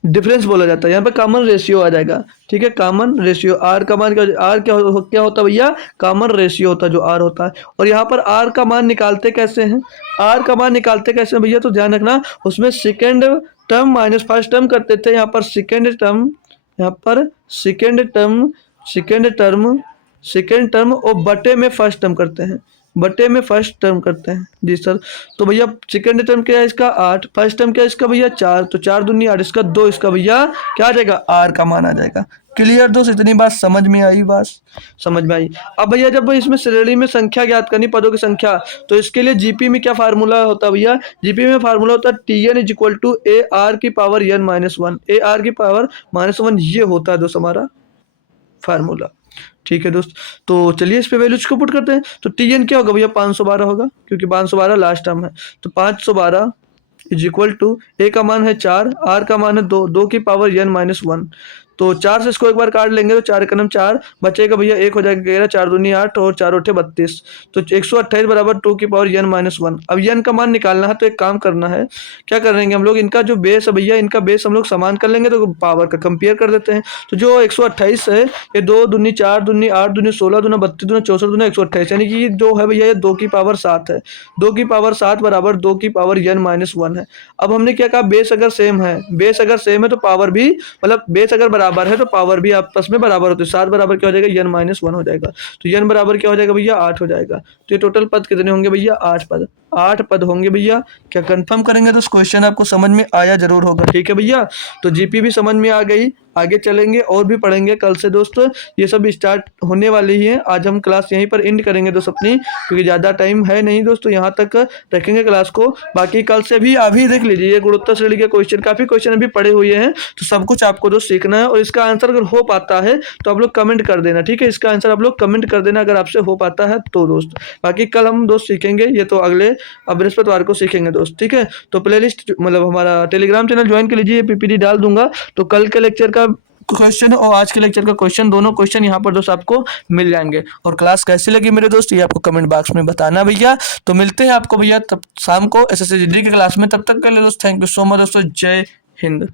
डिफरेंस बोला जाता है, यहाँ पे कॉमन रेशियो आ जाएगा। ठीक है, कॉमन रेशियो आर का मान क्या होता है भैया? कॉमन रेशियो होता है जो आर होता है। और यहाँ पर आर का मान निकालते कैसे हैं? आर का मान निकालते कैसे हैं भैया? तो ध्यान रखना, उसमें second term minus first term करते थे, यहाँ पर सेकेंड टर्म और बटे में फर्स्ट टर्म करते हैं, बटे में फर्स्ट टर्म करते हैं। जी सर। तो भैया सेकेंड टर्म क्या है इसका? 8, फर्स्ट टर्म क्या है इसका भैया? 4, तो 4 दूनी 8, इसका 2, इसका भैया क्या आ जाएगा? आर का मान आ जाएगा। क्लियर दोस्त? इतनी बात समझ में आई? समझ में आई। अब भैया जब इसमें श्रेणी में संख्या ज्ञात करनी, पदों की संख्या, तो इसके लिए जीपी में क्या फार्मूला होता है भैया? जीपी में फार्मूला होता है T N is equal to a r की power n minus 1, a r की पावर -1, ये होता है दोस्त हमारा फार्मूला। ठीक है दोस्त, तो चलिए इस पे वैल्यूज को पुट करते हैं। तो टी एन क्या होगा भैया? 512 होगा, क्योंकि 512 लास्ट टर्म है। तो 512 इज इक्वल टू ए का मान है 4, आर का मान है 2, 2 की पावर एन माइनस 1। तो 4 से इसको एक बार काट लेंगे तो 4 का नाम 4 बचेगा भैया, 1 हो जाएगा 11, 4 दूनी 8 और 4 उठे 32। तो 128 बराबर 2 की पावर एन माइनस 1। अब एन का मान निकालना है, तो एक काम करना है, क्या करेंगे हम लोग, इनका जो बेस है भैया, इनका बेस हम लोग समान कर लेंगे, तो पावर का कंपेयर कर देते हैं। तो जो 128 है, ये 2 दूनी 4 दूनी 8 दूनी 16 दूना 32 दूना 64 दूना 128, यानी कि जो है भैया ये 2 की पावर 7 है। 2 की पावर 7 बराबर 2 की पावर एन माइनस 1 है। अब हमने क्या कहा? बेस अगर सेम है तो पावर भी, मतलब बेस अगर बराबर है तो पावर भी आपस में बराबर होते हैं। 7 बराबर क्या हो जाएगा? एन माइनस 1 हो जाएगा। तो एन बराबर क्या हो जाएगा भैया? 8 हो जाएगा। तो ये टोटल पद कितने होंगे भैया? 8 पद होंगे भैया। क्या कंफर्म करेंगे? तो क्वेश्चन आपको समझ में आया जरूर होगा। ठीक है भैया, तो जीपी भी समझ में आ गई। आगे चलेंगे और भी पढ़ेंगे कल से दोस्तों, ये सब स्टार्ट होने वाली ही है। आज हम क्लास यहीं पर एंड करेंगे दोस्त अपनी, क्योंकि ज़्यादा टाइम है नहीं दोस्तों, यहाँ तक रखेंगे क्लास को। बाकी कल से भी अभी देख लीजिए, ये गुणोत्तर श्रेणी के क्वेश्चन, काफ़ी क्वेश्चन अभी पड़े हुए हैं, तो सब कुछ आपको दोस्त सीखना है। और इसका आंसर अगर हो पाता है तो आप लोग कमेंट कर देना। ठीक है, इसका आंसर आप लोग कमेंट कर देना अगर आपसे हो पाता है तो दोस्त। बाकी कल हम दोस्त सीखेंगे, ये तो अगले बृहस्पतिवार को सीखेंगे दोस्त। ठीक है, तो प्ले लिस्ट मतलब हमारा टेलीग्राम चैनल ज्वाइन कर लीजिए, पीपीटी डाल दूंगा, तो कल के लेक्चर का क्वेश्चन और आज के लेक्चर का क्वेश्चन, दोनों क्वेश्चन यहाँ पर दोस्त आपको मिल जाएंगे। और क्लास कैसी लगी मेरे दोस्त, ये आपको कमेंट बॉक्स में बताना भैया। तो मिलते हैं आपको भैया तब शाम को एसएससी जीडी की क्लास में। तब तक के लिए दोस्त थैंक यू सो मच दोस्तों। जय हिंद।